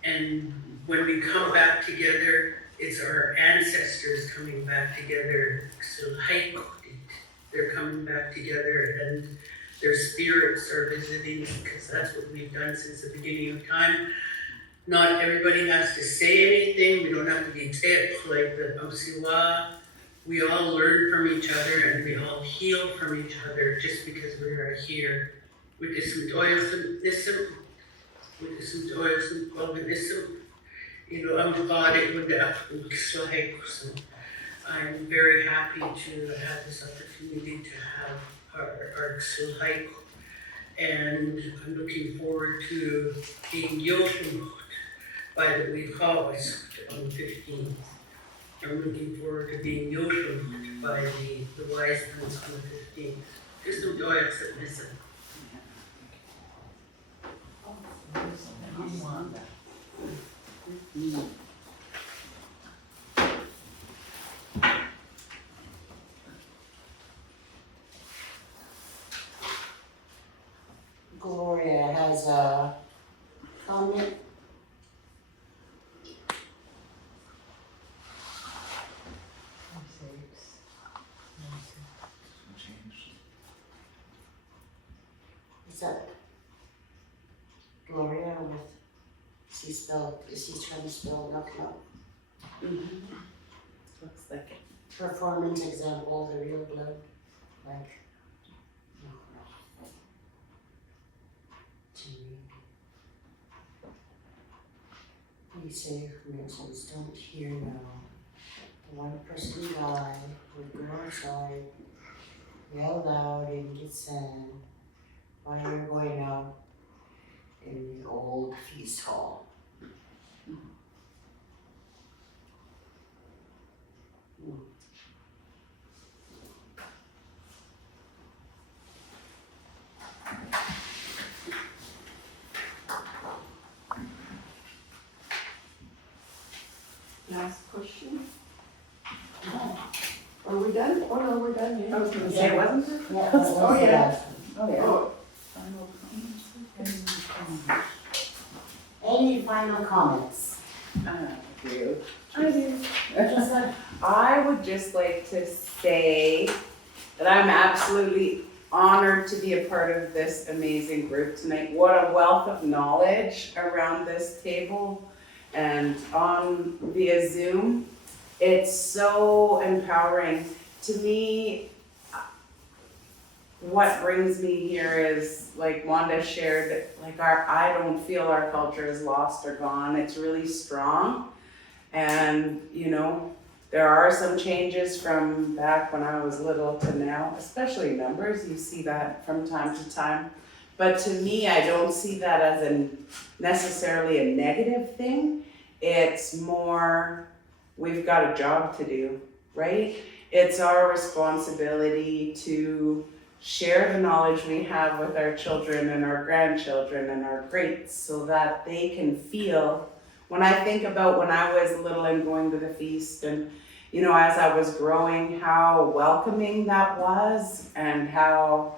And when we come back together, it's our ancestors coming back together. So they're coming back together, and their spirits are visiting, because that's what we've done since the beginning of time. Not everybody has to say anything. We don't have to be tips like the Amsiwa. We all learn from each other, and we all heal from each other just because we are here. With this oilsome, I'm very happy to have this opportunity to have our Ksilhaik, and I'm looking forward to being Yoshimot by the Wikawis on the 15th. I'm looking forward to being Yoshimot by the wise ones on the 15th. Just enjoy it, listen. Gloria has a comment. Is that Gloria with, is he trying to spell knuckle? Looks like it. Performance example, the real blood, like. We say, for instance, don't hear now. One person died, would go outside, yell loud and get sand while you're going out in the old feast hall. last question? Are we done? Oh, no, we're done, yeah. I was gonna say, wasn't it? Yeah, Oh, yeah. Oh, yeah. Oh, Any final comments? I do. Trista? I would just like to say that I'm absolutely honored to be a part of this amazing group tonight. What a wealth of knowledge around this table and on via Zoom. It's so empowering. To me, what brings me here is, like Wanda shared, like I don't feel our culture is lost or gone. It's really strong. And, you know, there are some changes from back when I was little to now, especially numbers. You see that from time to time. But to me, I don't see that as necessarily a negative thing. It's more, we've got a job to do, right? It's our responsibility to share the knowledge we have with our children and our grandchildren and our greats so that they can feel. When I think about when I was little and going to the feast and, you know, as I was growing, how welcoming that was and how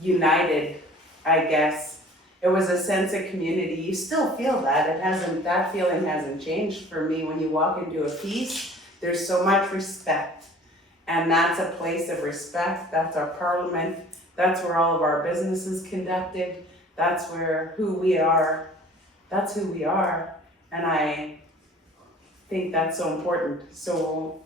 united, I guess. It was a sense of community. You still feel that. That feeling hasn't changed for me. When you walk into a feast, there's so much respect. And that's a place of respect. That's our parliament. That's where all of our business is conducted. That's where who we are. That's who we are. And I think that's so important. So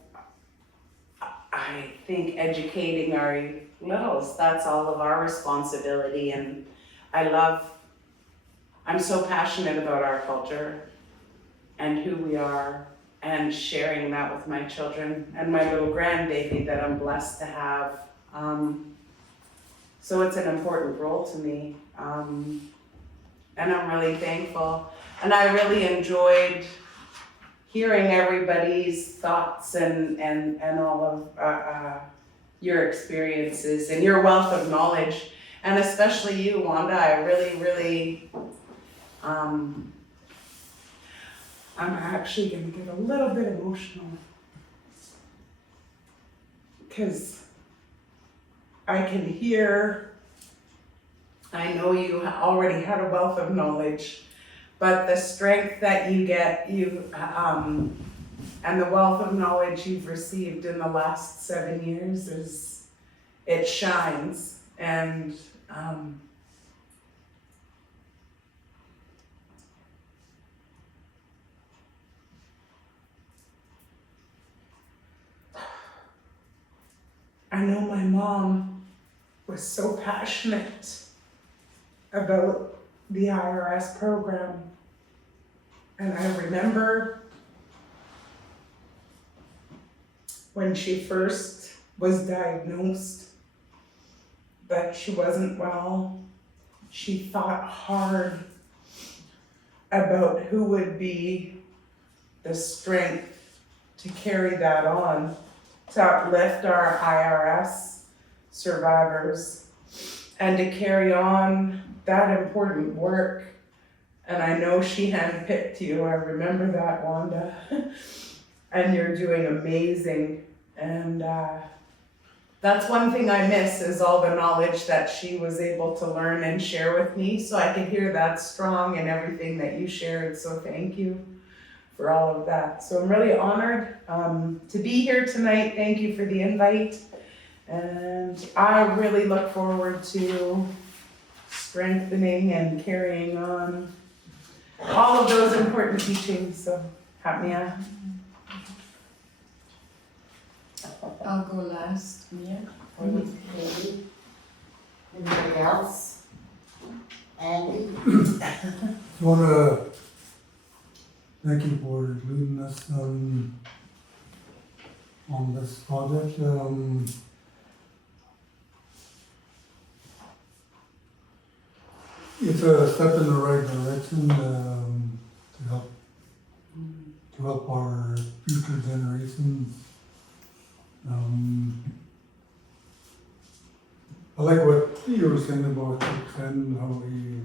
I think educating our littles, that's all of our responsibility. And I'm so passionate about our culture and who we are and sharing that with my children and my little grandbaby that I'm blessed to have. So it's an important role to me. And I'm really thankful. And I really enjoyed hearing everybody's thoughts and all of your experiences and your wealth of knowledge. And especially you, Wanda, I really, I'm actually gonna get a little bit emotional. Because I can hear, I know you already had a wealth of knowledge, but the strength that you get, and the wealth of knowledge you've received in the last 7 years it shines. And I know my mom was so passionate about the IRS program. And I remember when she first was diagnosed that she wasn't well, she thought hard about who would be the strength to carry that on, to uplift our IRS survivors and to carry on that important work. And I know she handpicked you, I remember that, Wanda. And you're doing amazing. And that's one thing I miss, is all the knowledge that she was able to learn and share with me. So I can hear that strong in everything that you shared. So thank you for all of that. So I'm really honored to be here tonight. Thank you for the invite. And I really look forward to strengthening and carrying on all of those important teachings. So, Hatmia. I'll go last, Mia. Maybe. Anybody else? Andy? I wanna thank you for including us on this project. It's a step in the right direction to help our future generations. I like what you were saying about your friend, how he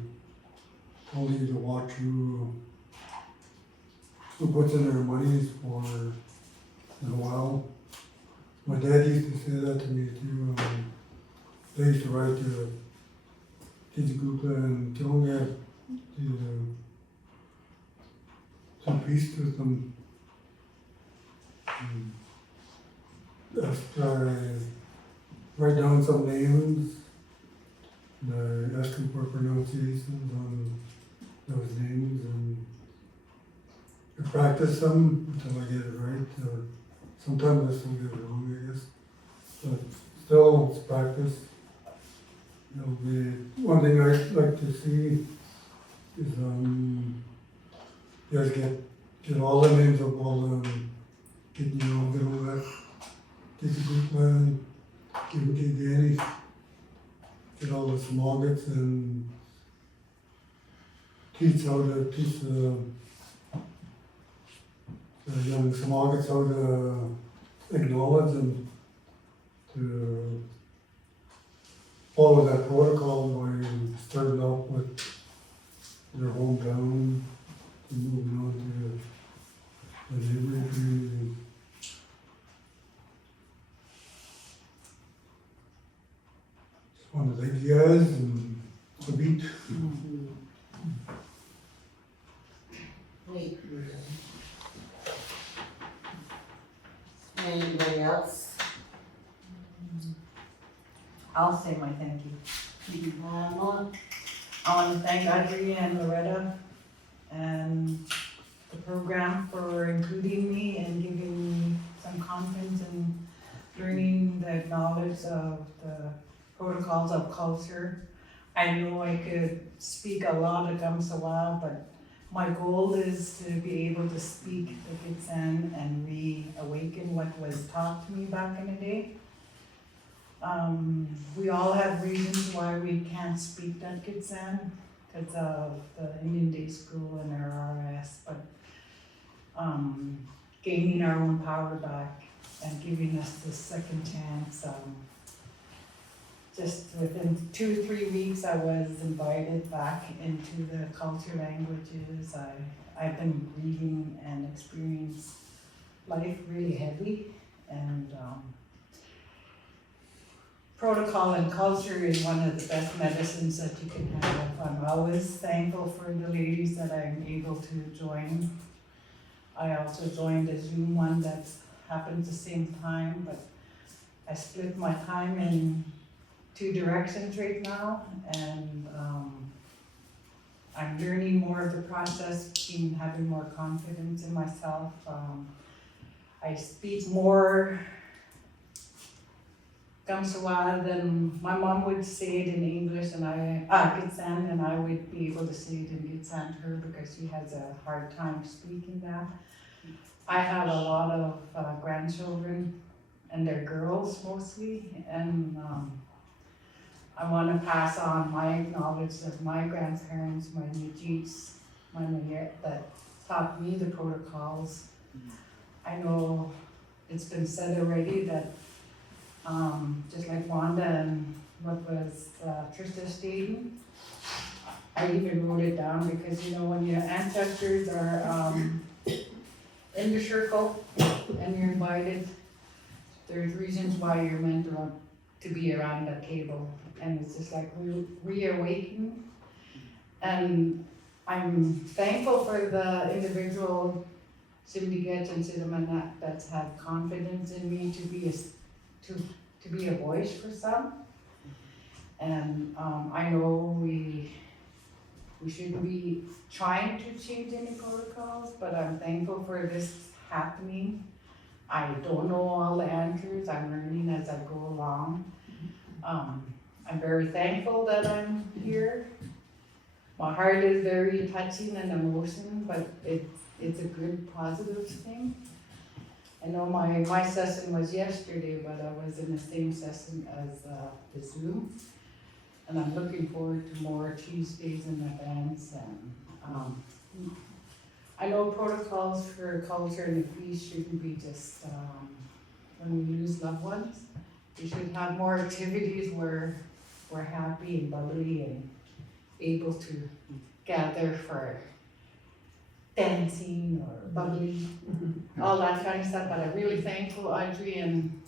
told you to watch who who puts in their monies for a while. My dad used to say that to me too. They used to write to Tizigupa and Tonga some peace with them. After I write down some names, and I ask them for pronunciations on those names, and I practice them until I get it right. Sometimes I still get it wrong, I guess, but still it's practice. It'll be one thing I'd like to see is you guys get all the names of all the Gitnyo, This is a good plan. Give it to Danny. Get all the smallgets and teach the young smallgets how to acknowledge and to follow that protocol by starting off with their hometown and moving on to the neighboring community. Just want to thank you guys and a beat. Wait. Anybody else? I'll say my thank you. Pamela? I want to thank Audrey and Loretta and the program for including me and giving me some confidence in learning the knowledge of the protocols of culture. I know I could speak a lot of Gamsawa, but my goal is to be able to speak the Gitsan and reawaken what was taught to me back in the day. We all have reasons why we can't speak that Gitsan because of the Indian Day School and our RS, but gaining our own power back and giving us this second chance. Just within 2-3 weeks, I was invited back into the culture languages. I've been reading and experienced life really heavy, and protocol and culture is one of the best medicines that you can have. I'm always thankful for the ladies that I'm able to join. I also joined a Zoom one that happened at the same time, but I split my time in 2 directions right now, and I'm learning more of the process, having more confidence in myself. I speak more Gamsawa than my mom would say it in English, and Gitsan, and I would be able to say it in Gitsan to her because she has a hard time speaking that. I have a lot of grandchildren, and they're girls mostly, and I want to pass on my knowledge of my grandparents, my Nujits, my Mayet that taught me the protocols. I know it's been said already that just like Wanda and what was Trista stating, I even wrote it down because you know when your ancestors are in the circle and you're invited, there's reasons why you're meant to be around that table. And it's just like reawakening. And I'm thankful for the individual syndicates and Sidaman that's had confidence in me to be a voice for some. And I know we shouldn't be trying to change any protocols, but I'm thankful for this happening. I don't know all the answers, I'm learning as I go along. I'm very thankful that I'm here. My heart is very touching and emotional, but it's a good, positive thing. I know my session was yesterday, but I was in the same session as the Zoom. And I'm looking forward to more Tuesdays in advance. And I know protocols for culture and the feast shouldn't be just when we lose loved ones. We should have more activities where we're happy and bubbly and able to gather for dancing or bubbling, all that kind of stuff, but I'm really thankful, Audrey and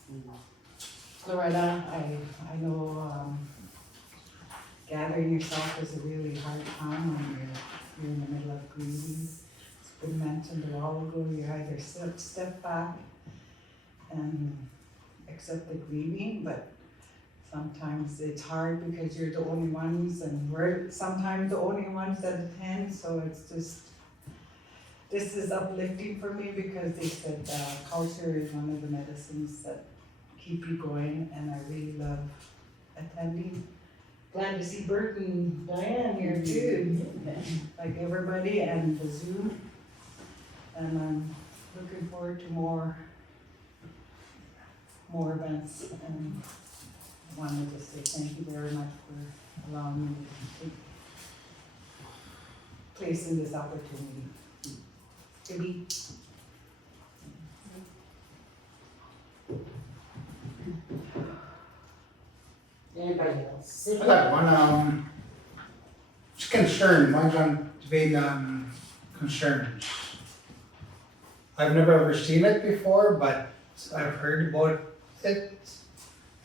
Loretta. I know, gathering yourself is a really hard time when you're in the middle of grieving. It's been mentioned a while ago, you either step back and accept the grieving, but sometimes it's hard because you're the only ones and we're sometimes the only ones that attend, so it's just, this is uplifting for me because they said culture is one of the medicines that keep you going, and I really love attending. Glad to see Bert and Diane here too, like everybody, and the Zoom. And I'm looking forward to more events, and I wanted to say thank you very much for allowing me to take place in this opportunity. Maybe. Anybody else? Sidney? I got one, it's concern, mine's on being, concerns. I've never ever seen it before, but I've heard about it.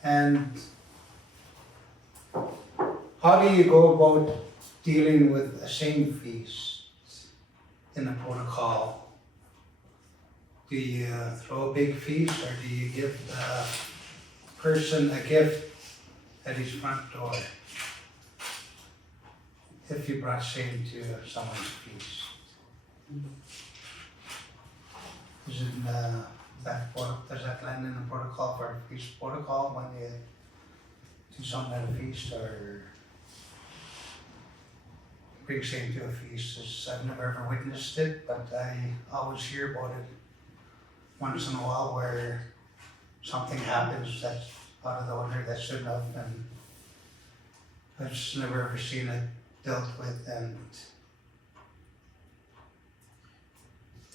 And how do you go about dealing with a same feast in the protocol? Do you throw a big feast, or do you give the person a gift at his front door if you brought shame to someone's feast? Is it does that land in the protocol for a feast protocol when you do something at a feast, or bring shame to a feast? I've never ever witnessed it, but I always hear about it once in a while where something happens that's out of the order that shouldn't have, and I've just never ever seen it dealt with, and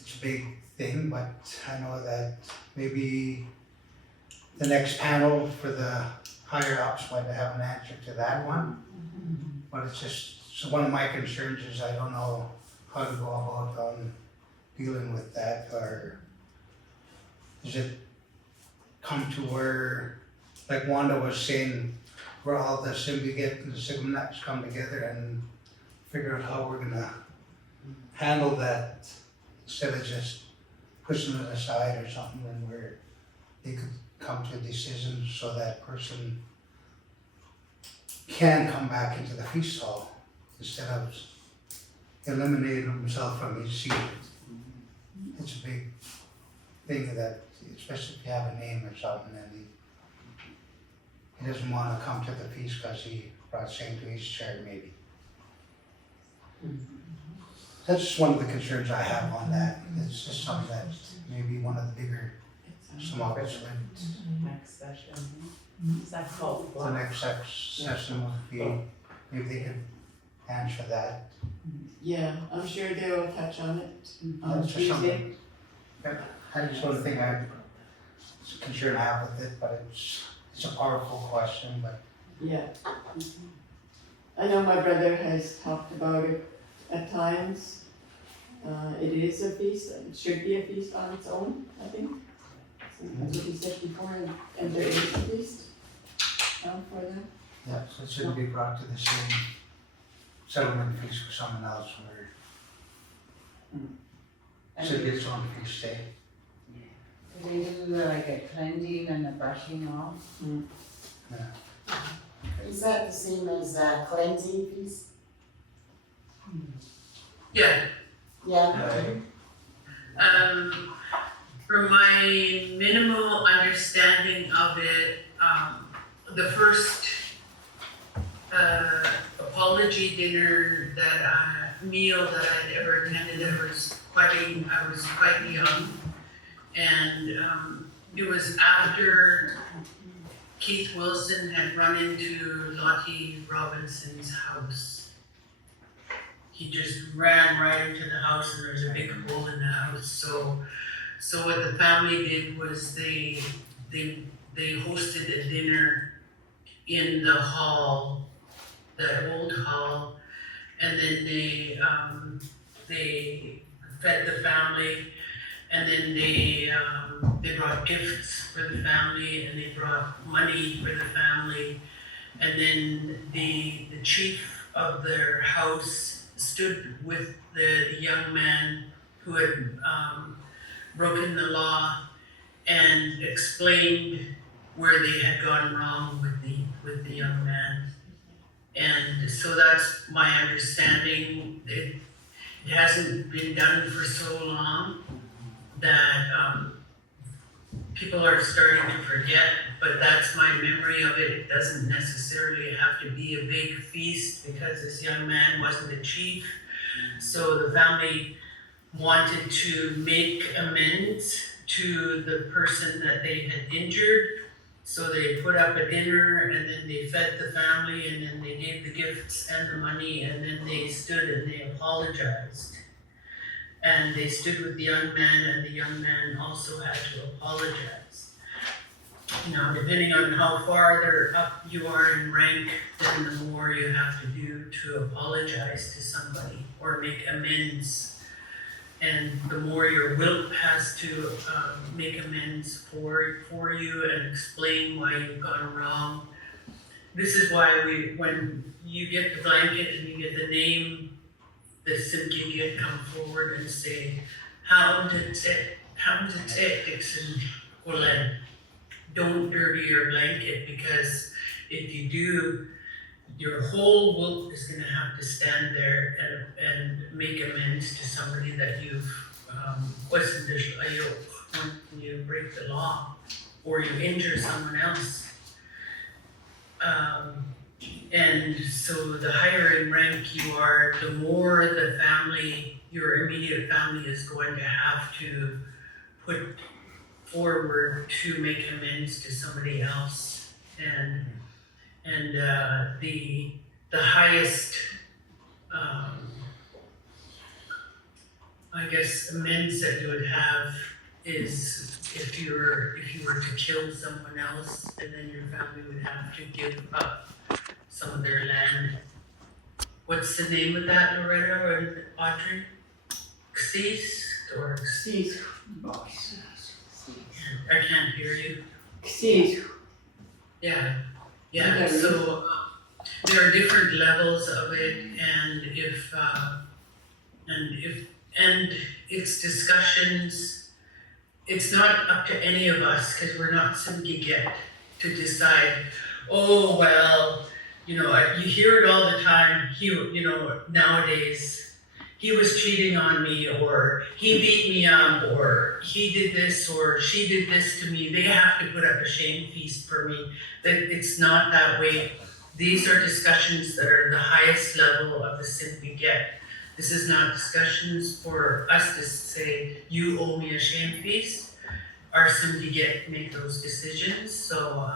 it's a big thing, but I know that maybe the next panel for the higher ups might have an answer to that one. But it's just, so one of my concerns is I don't know how to go about dealing with that, or is it come to where, like Wanda was saying, where all the symbiote and the sigma-nuts come together and figure out how we're gonna handle that, instead of just pushing it aside or something, and where they could come to a decision so that person can come back into the feast hall instead of eliminating himself from his seat. It's a big thing that, especially if you have a name or something, and he doesn't want to come to the feast because he brought shame to his chair, maybe. That's just one of the concerns I have on that. It's just something that maybe one of the bigger smokers would. Next session. Is that called The next session would be, maybe they could answer that. Yeah, I'm sure they will touch on it on That's just Tuesday. something. I just want to think it's a concern I have with it, but it's a powerful question, but. Yeah. I know my brother has talked about it at times. It is a feast, it should be a feast on its own, I think. That's what he said before, and there is a feast for them. Yeah, so it shouldn't be brought to the same settlement feast for someone else, where it should be its own feast day. Do they do like a cleansing and a brushing off? Is that the same as cleansing feast? Yeah, Yeah. from my minimal understanding of it, the first apology dinner meal that I'd ever attended, I was quite young, and it was after Keith Wilson had run into Lottie Robinson's house. He just ran right into the house, and there was a big hole in the house. So what the family did was they hosted a dinner in the hall, that old hall, and then they fed the family, and then they brought gifts for the family, and they brought money for the family, and then the chief of their house stood with the young man who had broken the law and explained where they had gone wrong with the young man. And so that's my understanding. It hasn't been done for so long that people are starting to forget, but that's my memory of it. It doesn't necessarily have to be a big feast because this young man wasn't a chief. So the family wanted to make amends to the person that they had injured. So they put up a dinner, and then they fed the family, and then they gave the gifts and the money, and then they stood and they apologized. And they stood with the young man, and the young man also had to apologize. You know, depending on how farther up you are in rank, then the more you have to do to apologize to somebody or make amends. And the more your will has to make amends for you and explain why you've gone wrong. This is why when you get the blanket and you get the name, the Simkigit come forward and say, Dixon Gwelx, don't dirty your blanket, because if you do, your whole will is going to have to stand there and make amends to somebody that you've wasn't a yoke when you break the law or you injure someone else. And so the higher in rank you are, the more the family, your immediate family, is going to have to put forward to make amends to somebody else. And the highest, I guess, amends that you would have is if you were to kill someone else, and then your family would have to give up some of their land. What's the name of that, Loretta or Audrey? Xees or Xees. I can't hear you. Xees. Yeah, so there are different levels of it, and it's discussions. It's not up to any of us, because we're not Simkigit to decide, oh, well, you hear it all the time, nowadays, he was cheating on me, or he beat me up, or he did this, or she did this to me. They have to put up a shame feast for me. That it's not that way. These are discussions that are the highest level of the Simkigit. This is not discussions for us to say, you owe me a shame feast. Our Simkigit make those decisions. So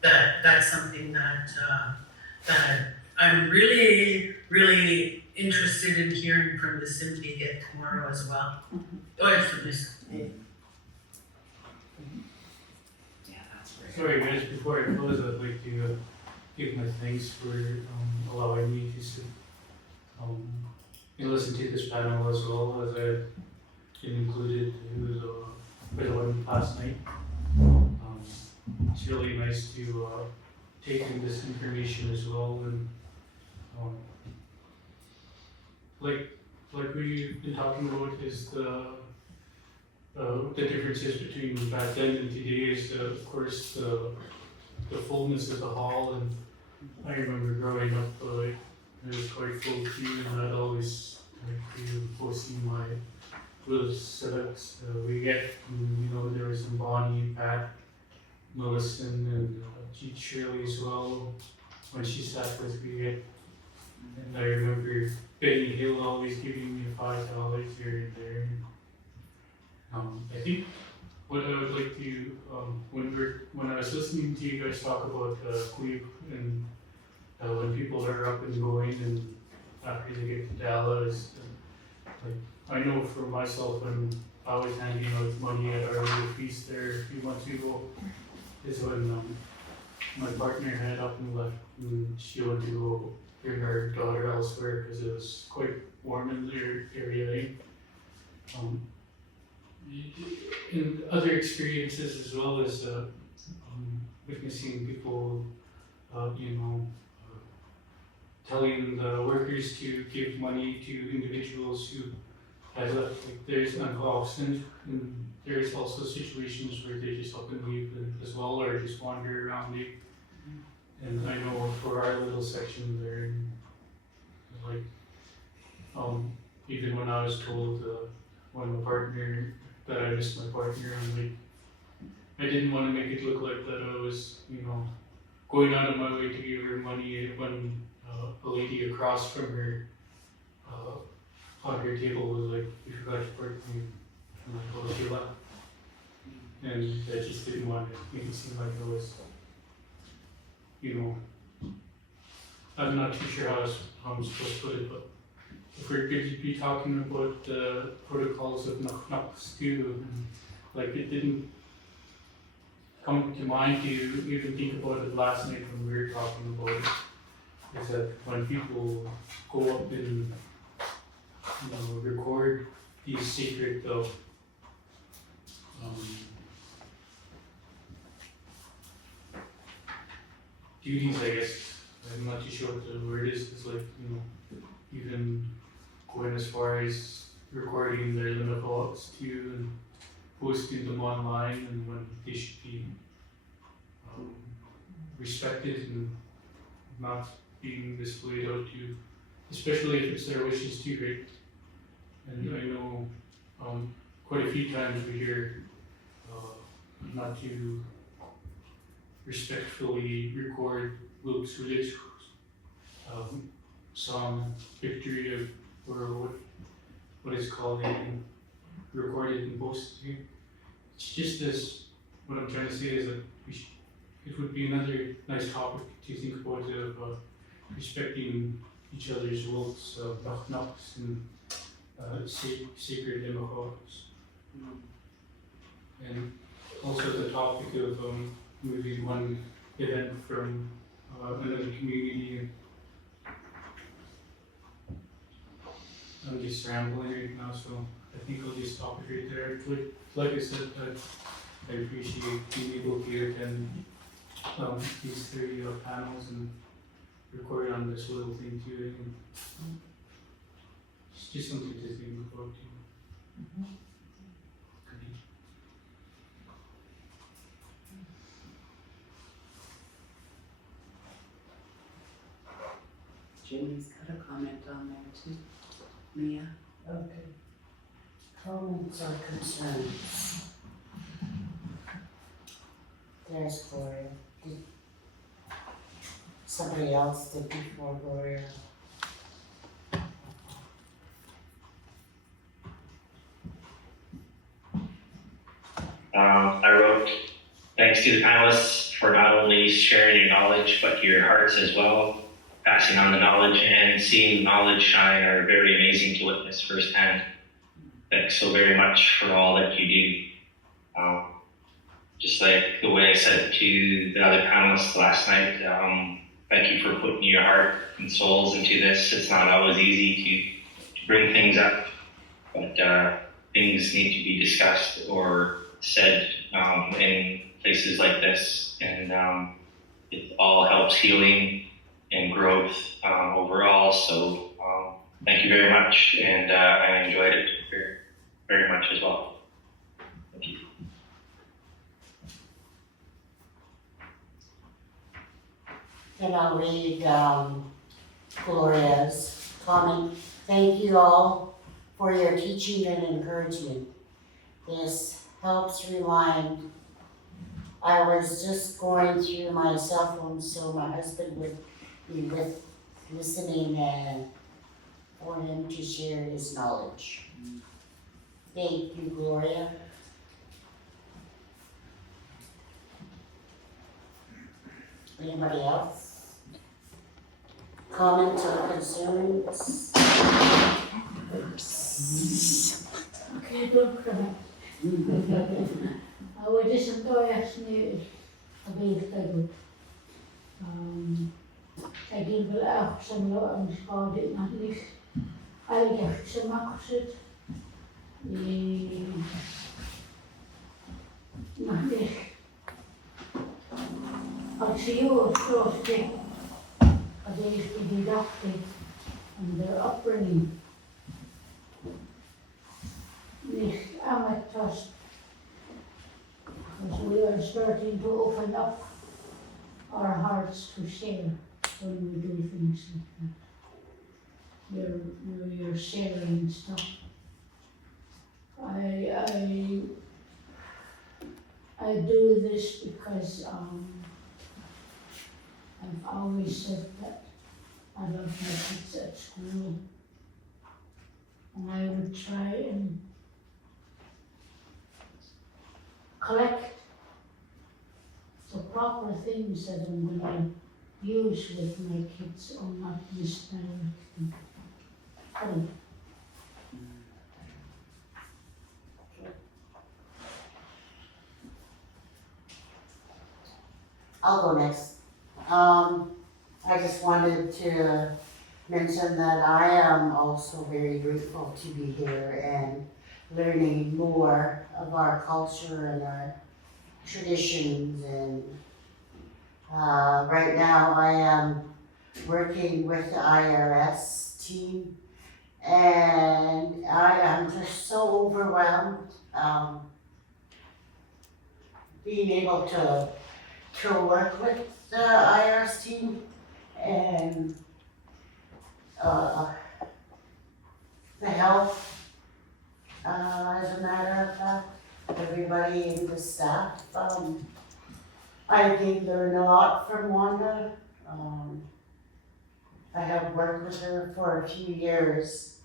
that's something that I'm really, really interested in hearing from the Simkigit tomorrow as well. Oh, from this. Sorry guys, before I close, I'd like to give my thanks for allowing me to listen to this panel as well, as I've been included for the one last night. It's really nice to take in this information as well, and like we've been talking about is the differences between back then and today is of course the fullness of the hall. And I remember growing up, it was quite full too, and I'd always like to go see my little setups. We get, there was some Bonnie, Pat, Millicent, and G. Shirley as well when she sat with me. And I remember Benny Hill always giving me $5 here and there. I think what I would like to, when I was listening to you guys talk about Queeb and when people are up and going and after they get to Dallas, I know for myself when I was handing out money at our little feast there a few months ago, is when my partner had up and left and she wanted to go bring her daughter elsewhere because it was quite warm in their area. in other experiences as well as witnessing people, telling the workers to give money to individuals who had left. Like there's often, and there's also situations where they just up and leave as well, or just wander around the. And I know for our little section there, like, even when I was told when my partner that I missed my partner, I'm like, I didn't want to make it look like that I was, going out of my way to give her money when a lady across from her on her table was like, "You forgot your partner," and I'm like, "Oh, she left." And I just didn't want to make it seem like I was, I'm not too sure how I'm supposed to put it, but if we're going to be talking about the protocols of knock-knocks too, like it didn't come to mind to even think about it last night when we were talking about it, is that when people go up and record these secret duties, I guess. I'm not too sure what the word is. It's like, even going as far as recording their limit calls too and posting them online, and when they should be respected and not being displayed out to, especially if it's their wishes too, right? And I know quite a few times we hear not to respectfully record Luke's religious song, victory of, or what is called in recorded and posted. It's just this, what I'm trying to say is that it would be another nice topic to think about of respecting each other's wills, knock-knocks and sacred democrats. And also the topic of maybe one event from another community. I'm just rambling right now, so I think I'll just stop it right there. Like I said, I appreciate being able to attend these 3 panels and record on this little thing too. And it's just something to think about too. Jimmy's got a comment on there too. Mia? Okay. Comments or concerns? There's Gloria. Somebody else did before Gloria. I wrote, thanks to the panelists for not only sharing your knowledge, but your hearts as well. Passing on the knowledge and seeing knowledge shine are very amazing to witness firsthand. Thanks so very much for all that you do. Just like the way I said to the other panelists last night, thank you for putting your heart and souls into this. It's not always easy to bring things up, but things need to be discussed or said in places like this, and it all helps healing and growth overall. So thank you very much, and I enjoyed it very, very much as well. Thank you. And I'll read Gloria's comment. Thank you all for your teaching and encouragement. This helps remind. I was just going through my cell phone so my husband would be listening and for him to share his knowledge. Thank you, Gloria. Anybody else? Comments or concerns? Okay, don't cry. Wedi sy'n do jasnie a bydd tegwyd. Tegin fel awch sy'n lo am sgodi na lich. Alig eich sy'n macsyd. They used to be doctored and their upbringing. This trust, because we are starting to open up our hearts to share when we do things like that. You're sharing stuff. I do this because I've always said that I love my kids at school. And I would try and collect the proper things that I'm going to use with my kids or not misdirect them. I'll go next. I just wanted to mention that I am also very grateful to be here and learning more of our culture and our traditions. And right now I am working with the IRS team, and I am just so overwhelmed being able to work with the IRS team and the health, as a matter of fact, everybody in the staff. I did learn a lot from Wanda. I have worked with her for a few years.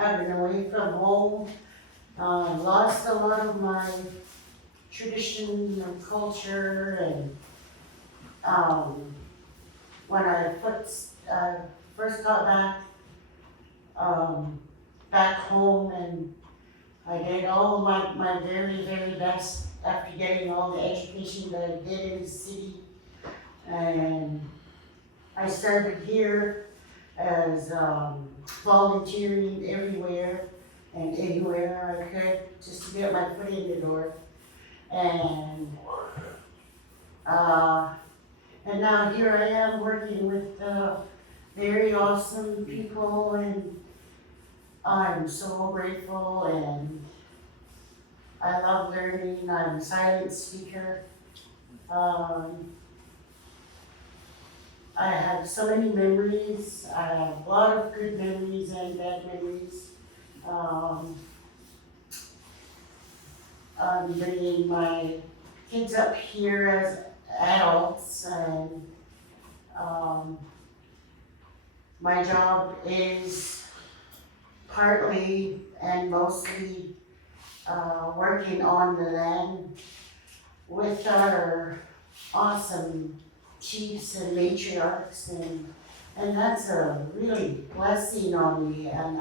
I've been away from home, lost a lot of my tradition and culture, and when I first got back home, and I did all my very, very best after getting all the education that I did in the city, and I started here as volunteering everywhere and anywhere I could just to get my foot in the door. And now here I am working with very awesome people, and I'm so grateful, and I love learning. I'm a silent speaker. I have so many memories. I have a lot of good memories and bad memories. I'm bringing my kids up here as adults, and my job is partly and mostly working on the land with our awesome chiefs and matriarchs, and that's a really blessing on me, and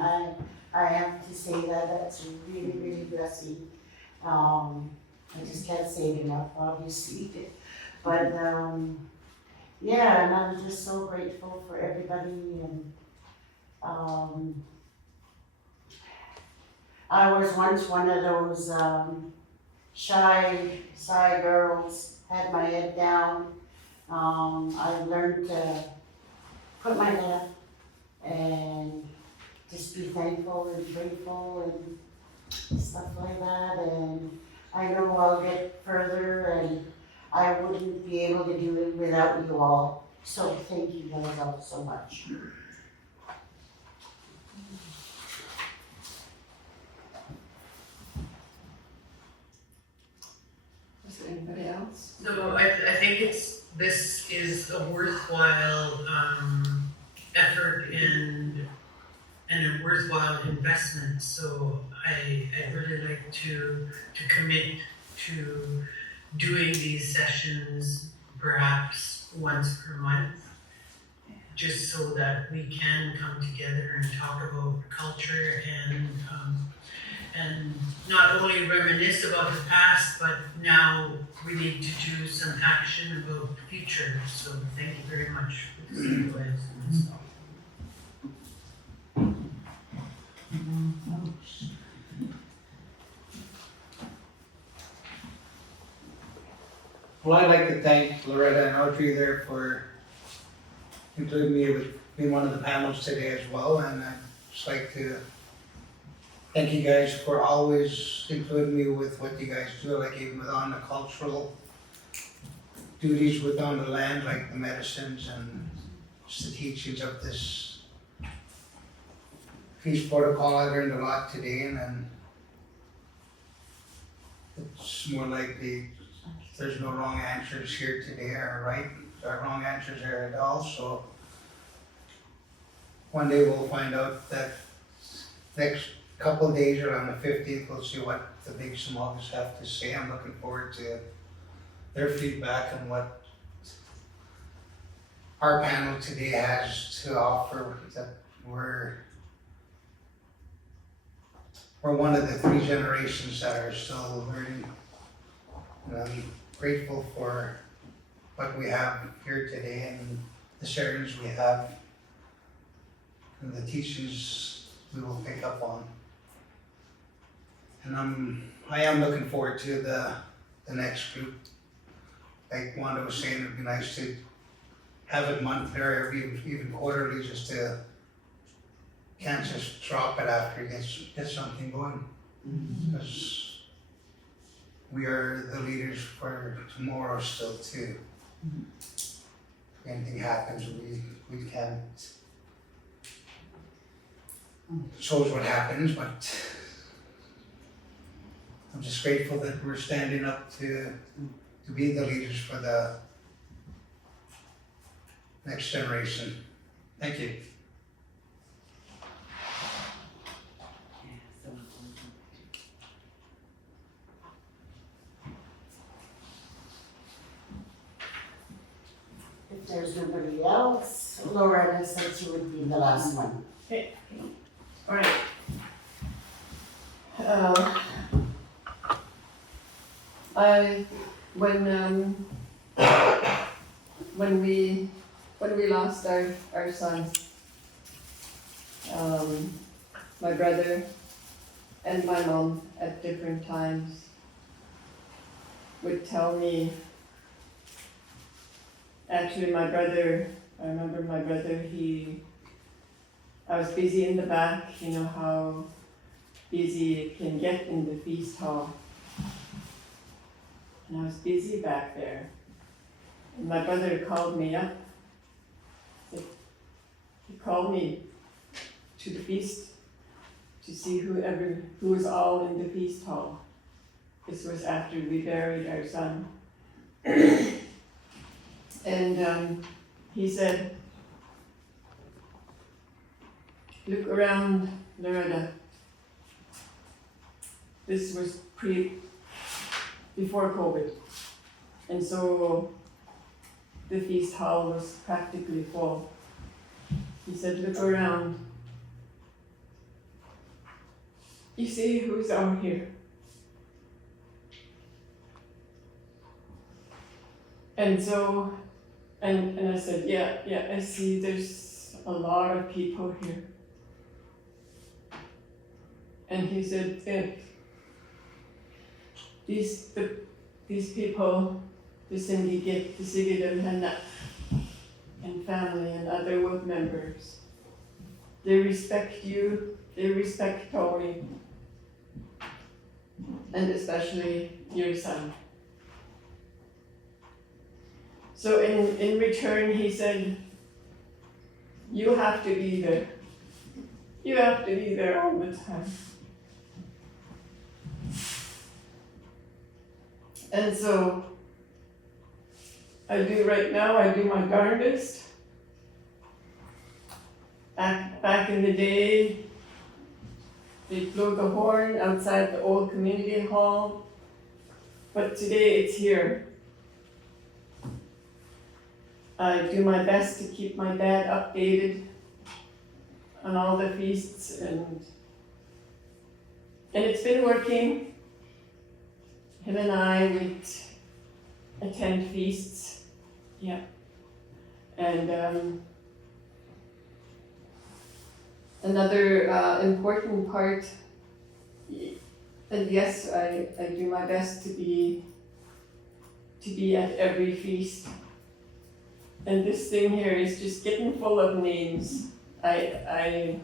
I have to say that that's a really, really blessing. I just can't say it enough, obviously, but yeah, and I'm just so grateful for everybody, and I was once one of those shy girls, had my head down. I learned to put my head up and just be thankful and grateful and stuff like that. And I know I'll get further, and I wouldn't be able to do it without you all. So thank you guys all so much. Is there anybody else? So I think this is a worthwhile effort and a worthwhile investment. So I'd really like to commit to doing these sessions perhaps once per month, just so that we can come together and talk about culture and not only reminisce about the past, but now we need to do some action about the future, so thank you very much for this advice and stuff. Well, I'd like to thank Loretta and Audrey there for including me with being one of the panels today as well, and I'd just like to thank you guys for always including me with what you guys do, like even with on the cultural duties with on the land, like the medicines and just the teachings of this feast protocol. I learned a lot today, and then it's more likely there's no wrong answers here today, or right, or wrong answers there at all, so one day we'll find out that next couple of days around the 15th, we'll see what the big smogs have to say. I'm looking forward to their feedback and what our panel today has to offer, that we're one of the 3 generations that are still learning. And I'm grateful for what we have here today and the sharings we have and the teachings we will pick up on. And I am looking forward to the next group. Like Wanda was saying, it'd be nice to have it monthly or even quarterly, just to can't just drop it after you get something going. Because we are the leaders for tomorrow still too. If anything happens, we can't shows what happens, but I'm just grateful that we're standing up to be the leaders for the next generation. Thank you. If there's nobody else, Loretta said she would be the last one. Alright. When we lost our son, my brother and my mom at different times would tell me, actually my brother, I remember my brother, I was busy in the back, you know how busy it can get in the feast hall. And I was busy back there. And my brother called me up. He called me to the feast to see who was all in the feast hall. This was after we buried our son. And he said, "Look around, Loretta." This was before COVID. And so the feast hall was practically full. He said, "Look around. You see who's out here?" And so, and I said, yeah, I see there's a lot of people here. And he said, these people, the Sigidum and family and other work members, they respect you, they respect Tori, and especially your son. So in return, he said, you have to be there. You have to be there all the time. And so I do my darndest. Back in the day, they blew the horn outside the old community hall, but today it's here. I do my best to keep my dad updated on all the feasts, and it's been working. Him and I, attend feasts. Yeah. And another important part, and yes, I do my best to be at every feast. And this thing here is just getting full of names. I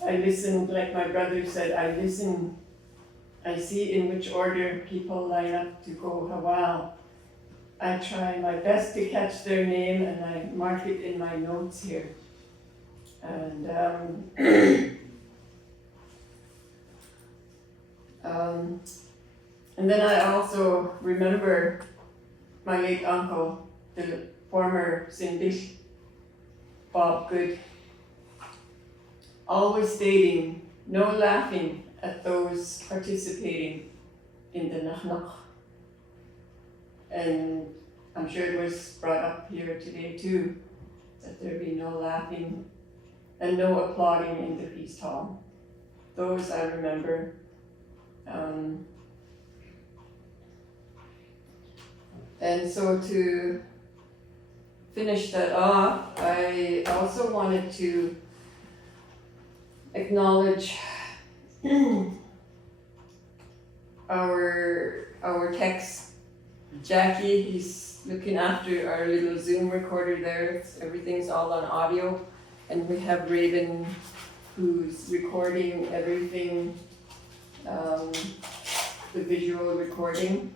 listen, like my brother said, I see in which order people line up to go Hawal. I try my best to catch their name and I mark it in my notes here. And and then I also remember my late uncle, the former Syndic, Bob Good, always stating, no laughing at those participating in the Nachnach. And I'm sure it was brought up here today too, that there be no laughing and no applauding in the feast hall. Those I remember. And so to finish that off, I also wanted to acknowledge our techs. Jackie, he's looking after our little Zoom recorder there. Everything's all on audio. And we have Ravyn who's recording everything, the visual recording.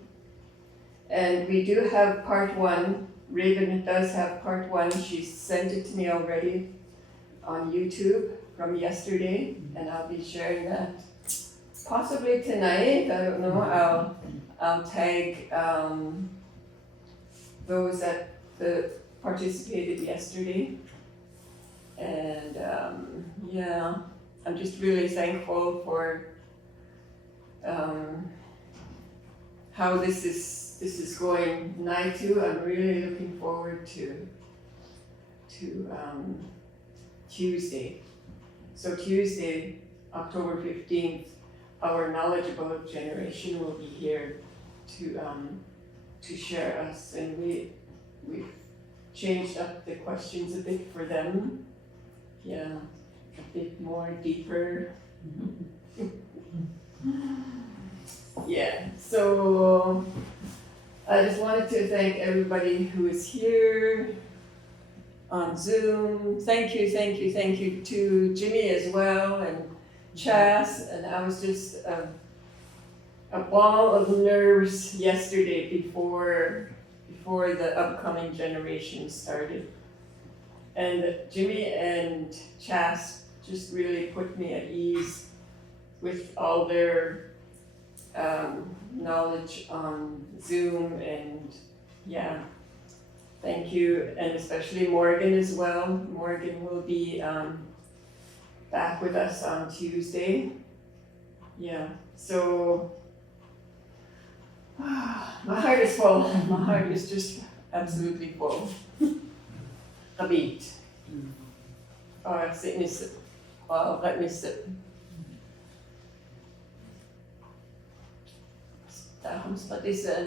And we do have part one. Ravyn does have part one. She sent it to me already on YouTube from yesterday, and I'll be sharing that possibly tonight. I don't know. I'll tag those that participated yesterday. And yeah, I'm just really thankful for how this is going. And too, I'm really looking forward to Tuesday. So Tuesday, October 15th, our knowledgeable generation will be here to share us, and we've changed up the questions a bit for them. Yeah, a bit more deeper. Yeah, so I just wanted to thank everybody who is here on Zoom. Thank you to Jimmy as well, and Chas, and I was just a ball of nerves yesterday before the upcoming generation started. And Jimmy and Chas just really put me at ease with all their knowledge on Zoom, and yeah, thank you. And especially Morgan as well. Morgan will be back with us on Tuesday. Yeah, so my heart is full. My heart is just absolutely full. A beat. Oh, let me sip. Oh, let me sip. Daarom staat deze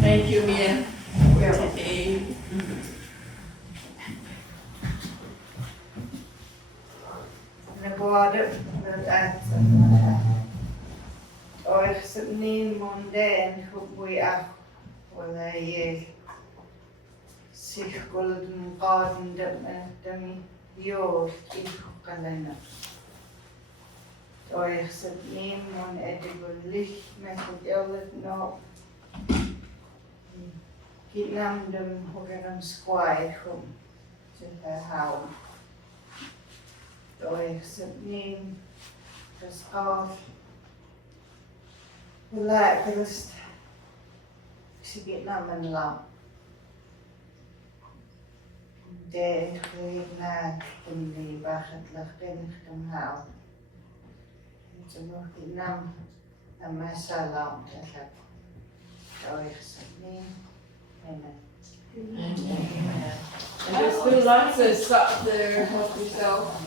Thank you, Mia, for today. Nagwada at oich sabnin mondain hubwi ach wala ye sich golden garden dami yo kalana oich sabnin mon edible lich met het no Kitnam dem hogeram squai hum to her house. Oich sabnin das off relaxed. She get nam and lamp. Den kreeg na in die wacht lag in hem hou. En ze nog die nam en mijn salam te hebben. Oich sabnin. Amen. There's been lots of stuff there, help yourself.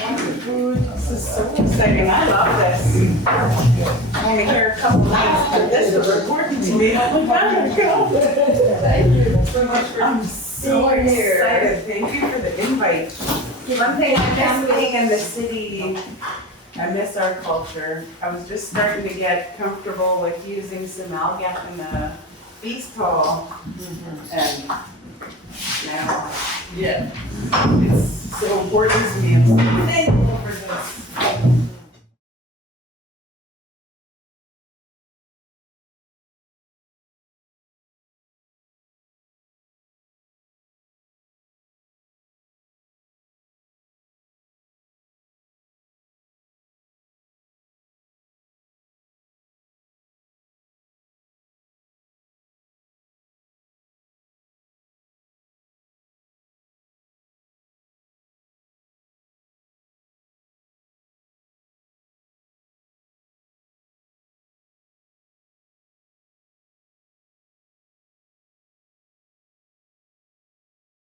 Lots of food. This is so exciting, I love this. I'm only here a couple nights, but this is important to me. Oh my God, I go. Thank you so much for I'm so being here. excited, thank you for the invite. One thing I miss being in the city, I miss our culture. I was just starting to get comfortable with using some amalgam in the feast hall. And now, Yeah. it's so important